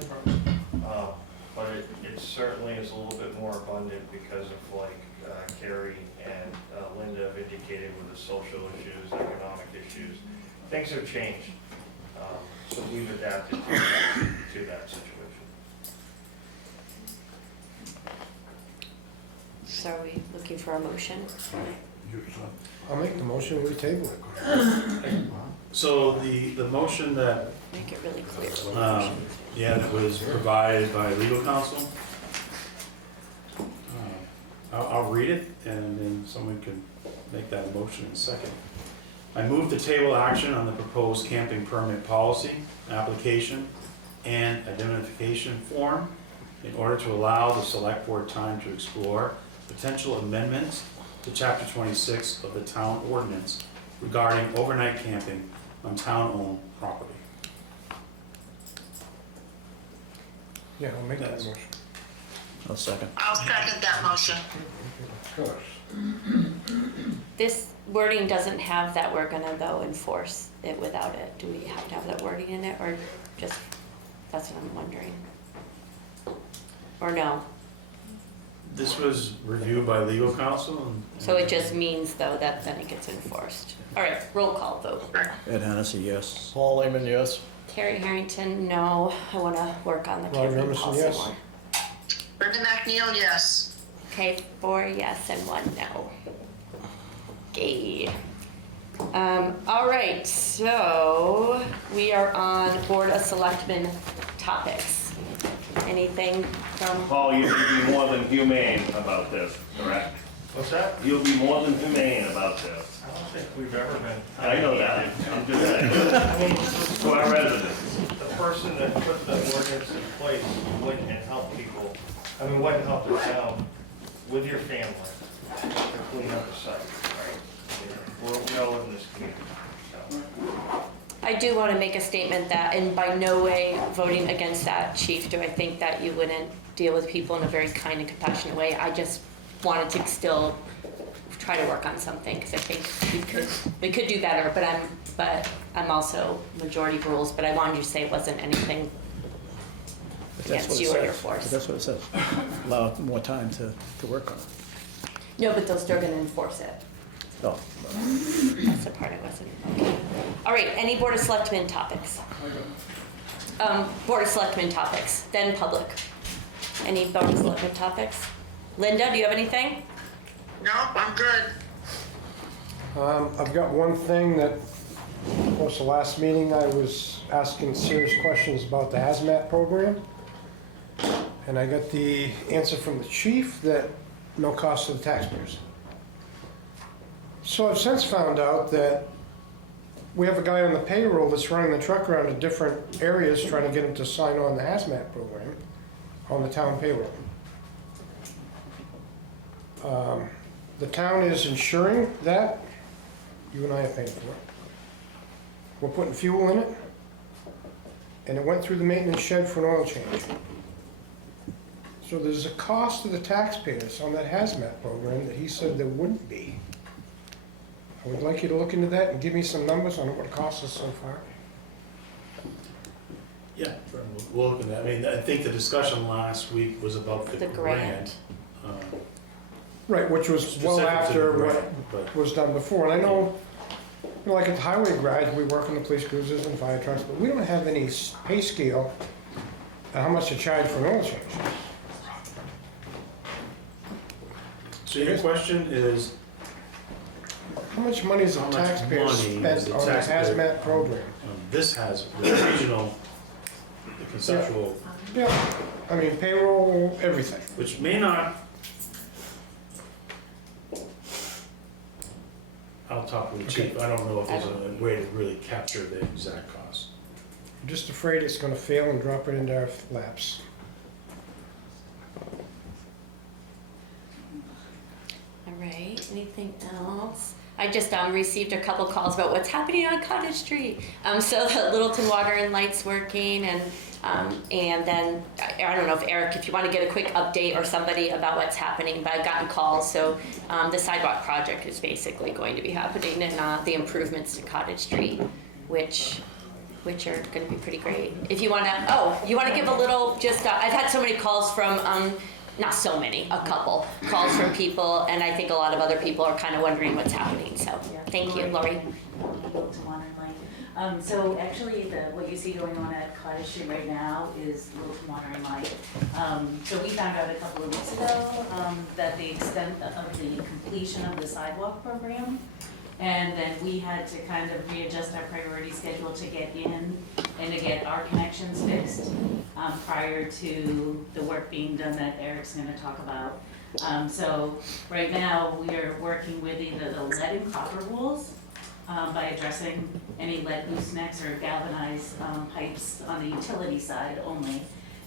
but it certainly is a little bit more abundant because of like Carrie and Linda have indicated with the social issues, economic issues. Things have changed, so we've adapted to that situation. So are we looking for a motion? I'll make the motion, we table it. So the motion that, Make it really clear. that was provided by legal counsel, I'll read it and then someone can make that a motion in a second. I move to table action on the proposed camping permit policy, application, and identification form in order to allow the select board time to explore potential amendments to chapter 26 of the town ordinance regarding overnight camping on town-owned property. Yeah, I'll make that motion. I'll second. I'll second that motion. Of course. This wording doesn't have that we're gonna though enforce it without it. Do we have to have that wording in it or just, that's what I'm wondering. Or no? This was reviewed by legal counsel and. So it just means though that then it gets enforced. All right, roll call vote. Ed Hennessy, yes. Paul Lehman, yes. Carrie Harrington, no. I wanna work on the Roger camping Emerson, policy yes. more. Brenda McNeil, yes. Okay, 4 yes and 1 no. Okay. All right, so we are on Board of Selectmen topics. Anything from, Paul, you'll be more than humane about this, correct? What's that? You'll be more than humane about this. I don't think we've ever been. I know that, I'm just saying, to our residents. The person that put the ordinance in place went and helped people, went and helped the town with your family to clean up the site, right? We all live in this community, so. I do want to make a statement that, and by no way voting against that, Chief, do I think that you wouldn't deal with people in a very kind and compassionate way. I just wanted to still try to work on something because I think we could do better, but I'm also majority rules, but I wanted you to say it wasn't anything against you or your force. That's what it says. Allow more time to work on it. No, but they're still gonna enforce it. Oh, That's the part I wasn't, okay. All right, any Board of Selectmen topics? Board of Selectmen topics, then public. Any Board of Selectmen topics? Linda, do you have anything? No, I'm good. I've got one thing that, of course, the last meeting I was asking serious questions about the hazmat program. And I got the answer from the chief that no cost to the taxpayers. So I've since found out that we have a guy on the payroll that's running the truck around to different areas trying to get him to sign on the hazmat program on the town payroll. The town is insuring that. You and I are paying for it. We're putting fuel in it. And it went through the maintenance shed for an oil change. So there's a cost to the taxpayers on that hazmat program that he said there wouldn't be. I would like you to look into that and give me some numbers on what it costs us so far. Yeah, we'll look at that. I mean, I think the discussion last week was about the grant. Right, which was well Specific to the after grant, what but- was done before. And I know, you know, like at the highway garage, we work on the police cruisers and fire trucks, but we don't have any pay scale on how much to charge for an oil change. So your question is, How much money is the How much taxpayer money spent is the on the taxpayer- hazmat program? this has the regional, the conceptual, Yeah, I mean payroll, everything. which may not, I'll talk with the chief, I don't know if there's a way to really capture the exact cost. I'm just afraid it's gonna fail and drop it into our laps. All right, anything else? I just received a couple calls about what's happening on Cottage Street. So the Littleton Water and Light's working, and then I don't know if Eric, if you want to get a quick update or somebody about what's happening, but I've gotten calls. So the sidewalk project is basically going to be happening, and the improvements to Cottage Street, which are going to be pretty great. If you want to, you want to give a little, just I've had so many calls from. Not so many, a couple calls from people, and I think a lot of other people are kind of wondering what's happening, so thank you, Lori. So actually, what you see going on at Cottage Street right now is Littleton Water and Light. So we found out a couple of weeks ago that the extent of the completion of the sidewalk program, and then we had to kind of readjust our priority schedule to get in and to get our connections fixed prior to the work being done that Eric's gonna talk about. So right now, we are working with either the lead and copper rules by addressing any lead goosenecks or galvanized pipes on the utility side only.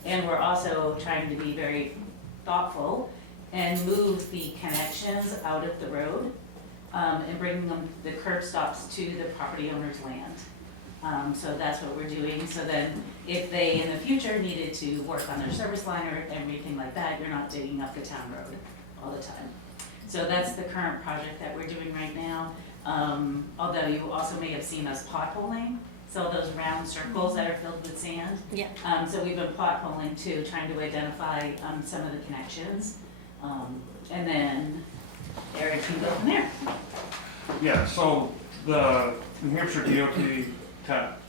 And we're also trying to be very thoughtful and move the connections out of the road and bringing them, the curb stops to the property owner's land. So that's what we're doing, so then if they in the future needed to work on their service line or everything like that, you're not digging up the town road all the time. So that's the current project that we're doing right now. Although you also may have seen us potholing, so those round circles that are filled with sand. Yeah. So we've been potholing too, trying to identify some of the connections. And then Eric can go from there. Yeah, so the New Hampshire DOT TAP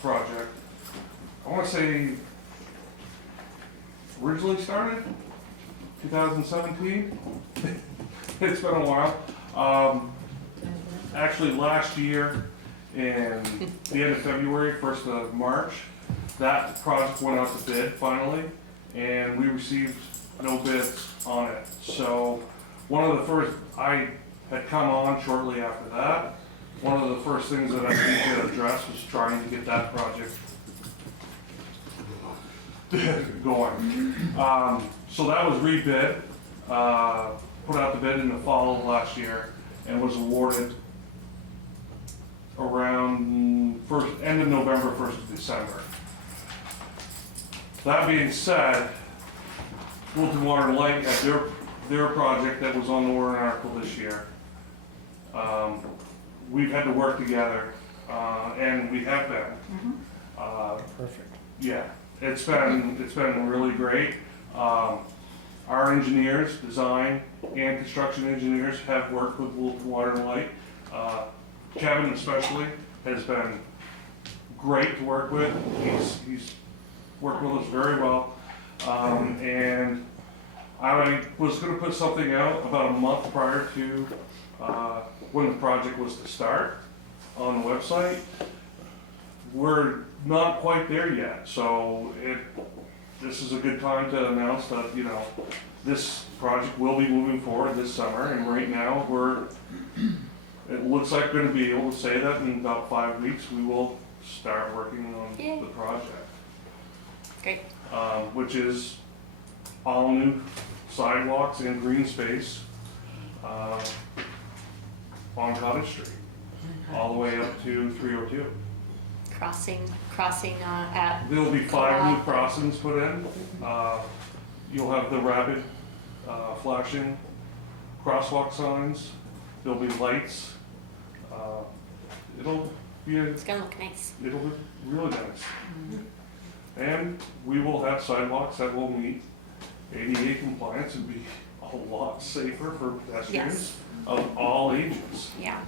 project, I want to say originally started 2017. It's been a while. Actually, last year in the end of February, 1st of March, that project went out to bid finally, and we received no bids on it. So one of the first, I had come on shortly after that. One of the first things that I needed to address was trying to get that project going. So that was rebid, put out the bid in the fall of last year, and was awarded around end of November, 1st of December. That being said, Littleton Water and Light had their project that was on the warrant article this year. We've had to work together, and we have been. Perfect. Yeah, it's been really great. Our engineers, design and construction engineers, have worked with Littleton Water and Light. Kevin especially has been great to work with. He's worked with us very well. And I was going to put something out about a month prior to when the project was to start on the website. We're not quite there yet, so this is a good time to announce that, you know, this project will be moving forward this summer, and right now it looks like we're going to be able to say that in about 5 weeks we will start working on the project. Great. Which is all new sidewalks and green space on Cottage Street, all the way up to 302. Crossing at. There'll be 5 new crossings put in. You'll have the rapid flashing crosswalk signs. There'll be lights. It's gonna look nice. It'll be really nice. And we will have sidewalks that will meet ADA compliance and be whole lot safer for pedestrians Yes. of all ages. Yeah.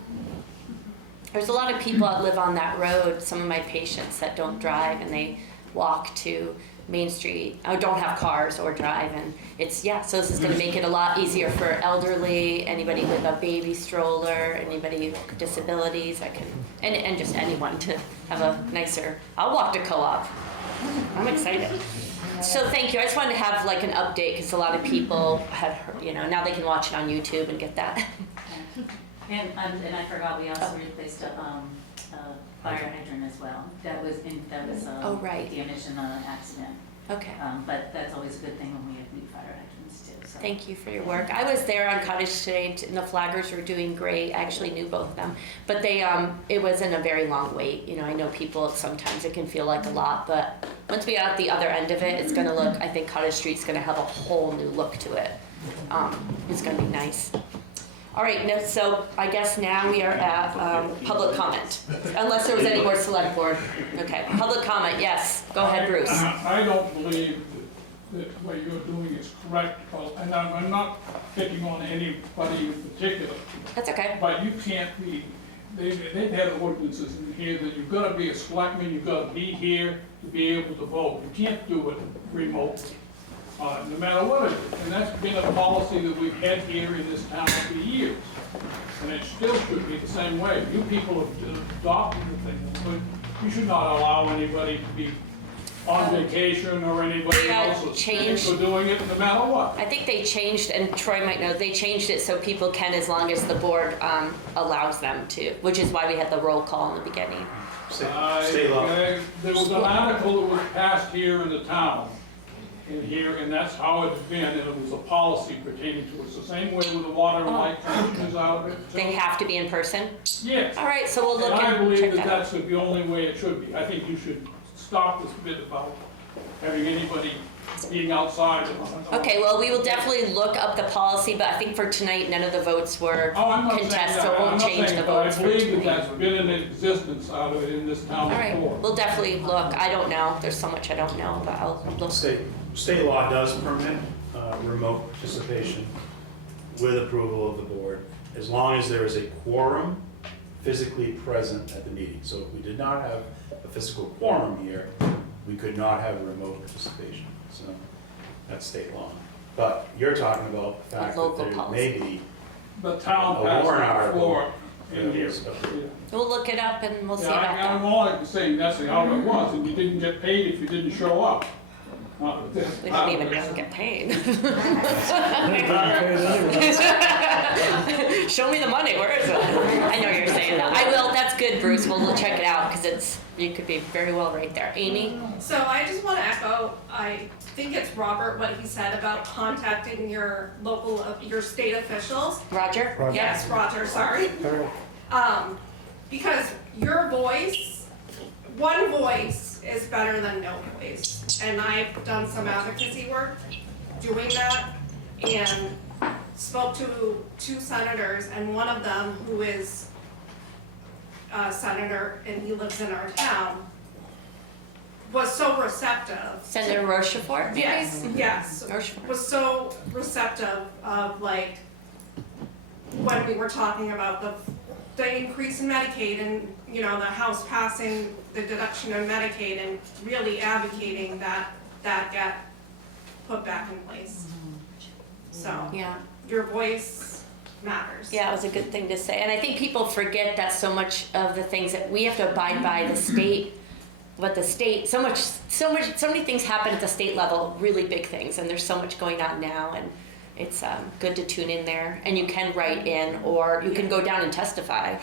There's a lot of people that live on that road, some of my patients that don't drive and they walk to Main Street, or don't have cars or drive, and it's, yeah, so this is gonna make it a lot easier for elderly, anybody with a baby stroller, anybody with disabilities, and just anyone to have a nicer, I'll walk to co-op. I'm excited. So thank you, I just wanted to have like an update, because a lot of people had, now they can watch it on YouTube and get that. And I forgot, we also replaced a fire hydrant as well. That was Oh, right. the initial accident. Okay. But that's always a good thing when we have new fire hydrants too, so. Thank you for your work. I was there on Cottage today, and the flaggers were doing great. I actually knew both of them, but it wasn't a very long wait. I know people, sometimes it can feel like a lot, but once we got the other end of it, it's gonna look, I think Cottage Street's gonna have a whole new look to it. It's gonna be nice. All right, so I guess now we are at public comment, unless there was any more select board. Okay, public comment, yes. Go ahead, Bruce. I don't believe that what you're doing is correct, and I'm not picking on anybody in particular. That's okay. But you can't be, they've had ordinances in here that you've got to be a selectman, you've got to be here to be able to vote. You can't do it remotely. No matter what it is, and that's been a policy that we've had here in this town for years, and it still should be the same way. You people have adopted the thing, but you should not allow anybody to be on vacation or anybody else for doing it no matter what. I think they changed, and Troy might know, they changed it so people can, as long as the board allows them to, which is why we had the roll call in the beginning. Stay low. There was an article that was passed here in the town, and that's how it's been, and it was a policy pertaining to it. It's the same way with the water and light commissioners out of it. They have to be in person? Yes. All right, so we'll look and I and believe check that that out. that's the only way it should be. I think you should stop this bit about having anybody being outside. Okay, well, we will definitely look up the policy, but I think for tonight, none of the votes were contested, so we'll change the votes I for believe that tonight. that's been in existence out of it in this town All right, before. we'll definitely look. I don't know, there's so much I don't know, but I'll look. State law does permit remote participation with approval of the board, as long as there is a quorum physically present at the meeting. So if we did not have a physical quorum here, we could not have remote participation. So that's state law. But you're talking about the fact that there may be The town a passed warrant it article before that in here. was approved. We'll look it up and we'll see about Yeah, that. I'm only saying that's how it was, and you didn't get paid if you didn't show up. We didn't even get paid. Show me the money, where is it? I know you're saying that. I will, that's good, Bruce, we'll check it out, because you could be very well right there. Amy? So I just want to echo, I think it's Robert, what he said about contacting your local, your state officials. Roger? Yes, Roger, sorry. Because your voice, one voice is better than no voice. And I've done some advocacy work doing that, and spoke to two senators, and one of them, who is a senator and he lives in our town, was so receptive. Senator Rochefort, maybe? Yes, was so receptive of, like, when we were talking about the increase in Medicaid and, the House passing the deduction of Medicaid, and really advocating that get put back in place. So, yeah, your voice matters. Yeah, it was a good thing to say. And I think people forget that so much of the things that we have to abide by the state, but the state, so many things happen at the state level, really big things, and there's so much going on now, and it's good to tune in there, and you can write in, or you can go down and testify.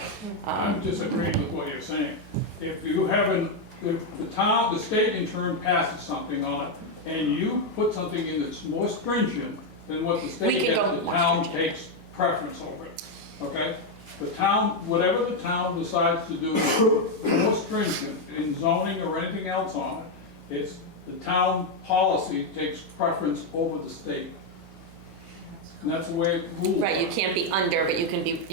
I'm disagreeing with what you're saying. If the state in turn passes something on it, and you put something in that's more stringent than what the state has, the town takes preference over it, okay? The town, whatever the town decides to do more stringent in zoning or anything else on it, it's the town policy takes preference over the state. And that's the way it rules. Right, you can't be under, but you can be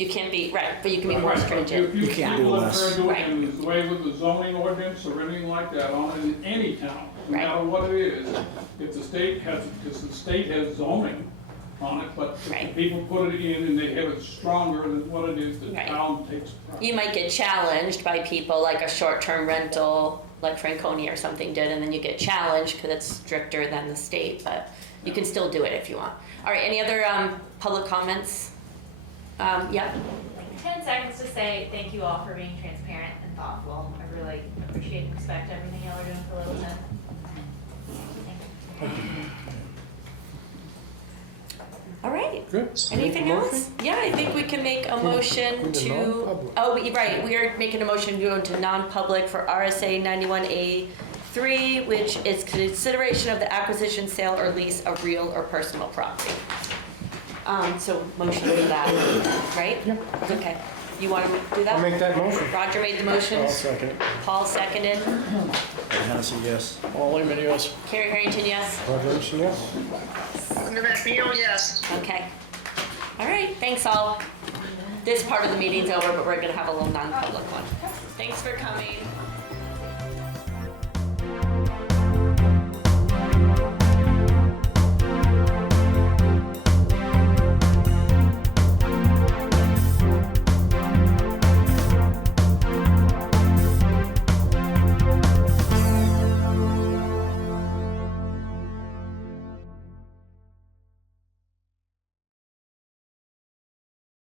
more stringent. If you can't do less. And it's the way with the zoning ordinance or anything like that on in any town, no matter what it is, if the state has, because the state has zoning, on it, but if Right. people put it in and they have it stronger than what it is, the Right. town takes. You might get challenged by people, like a short-term rental, like Franconia or something did, and then you get challenged because it's stricter than the state, but you can still do it if you want. All right, any other public comments? Yep. Like 10 seconds to say thank you all for being transparent and thoughtful. I really appreciate and respect everything y'all are doing for Littleton. Thank you. All right. Good. Anything Make a else? Yeah, I think we can make a motion Go to to, non-public. right, we are making a motion to go into non-public for RSA 91A3, which is consideration of the acquisition, sale, or lease of real or personal property. So motion for that, right? Yeah. Okay. You want to do that? I'll make that motion. Roger made the motion. I'll second it. Paul seconded. Hennessy, yes. All Lehman, yes. Carrie Harrington, yes? Roger Anderson, yes. Yes. Okay. All right, thanks all. This part of the meeting's over, but we're gonna have a little non-public one. Thanks for coming.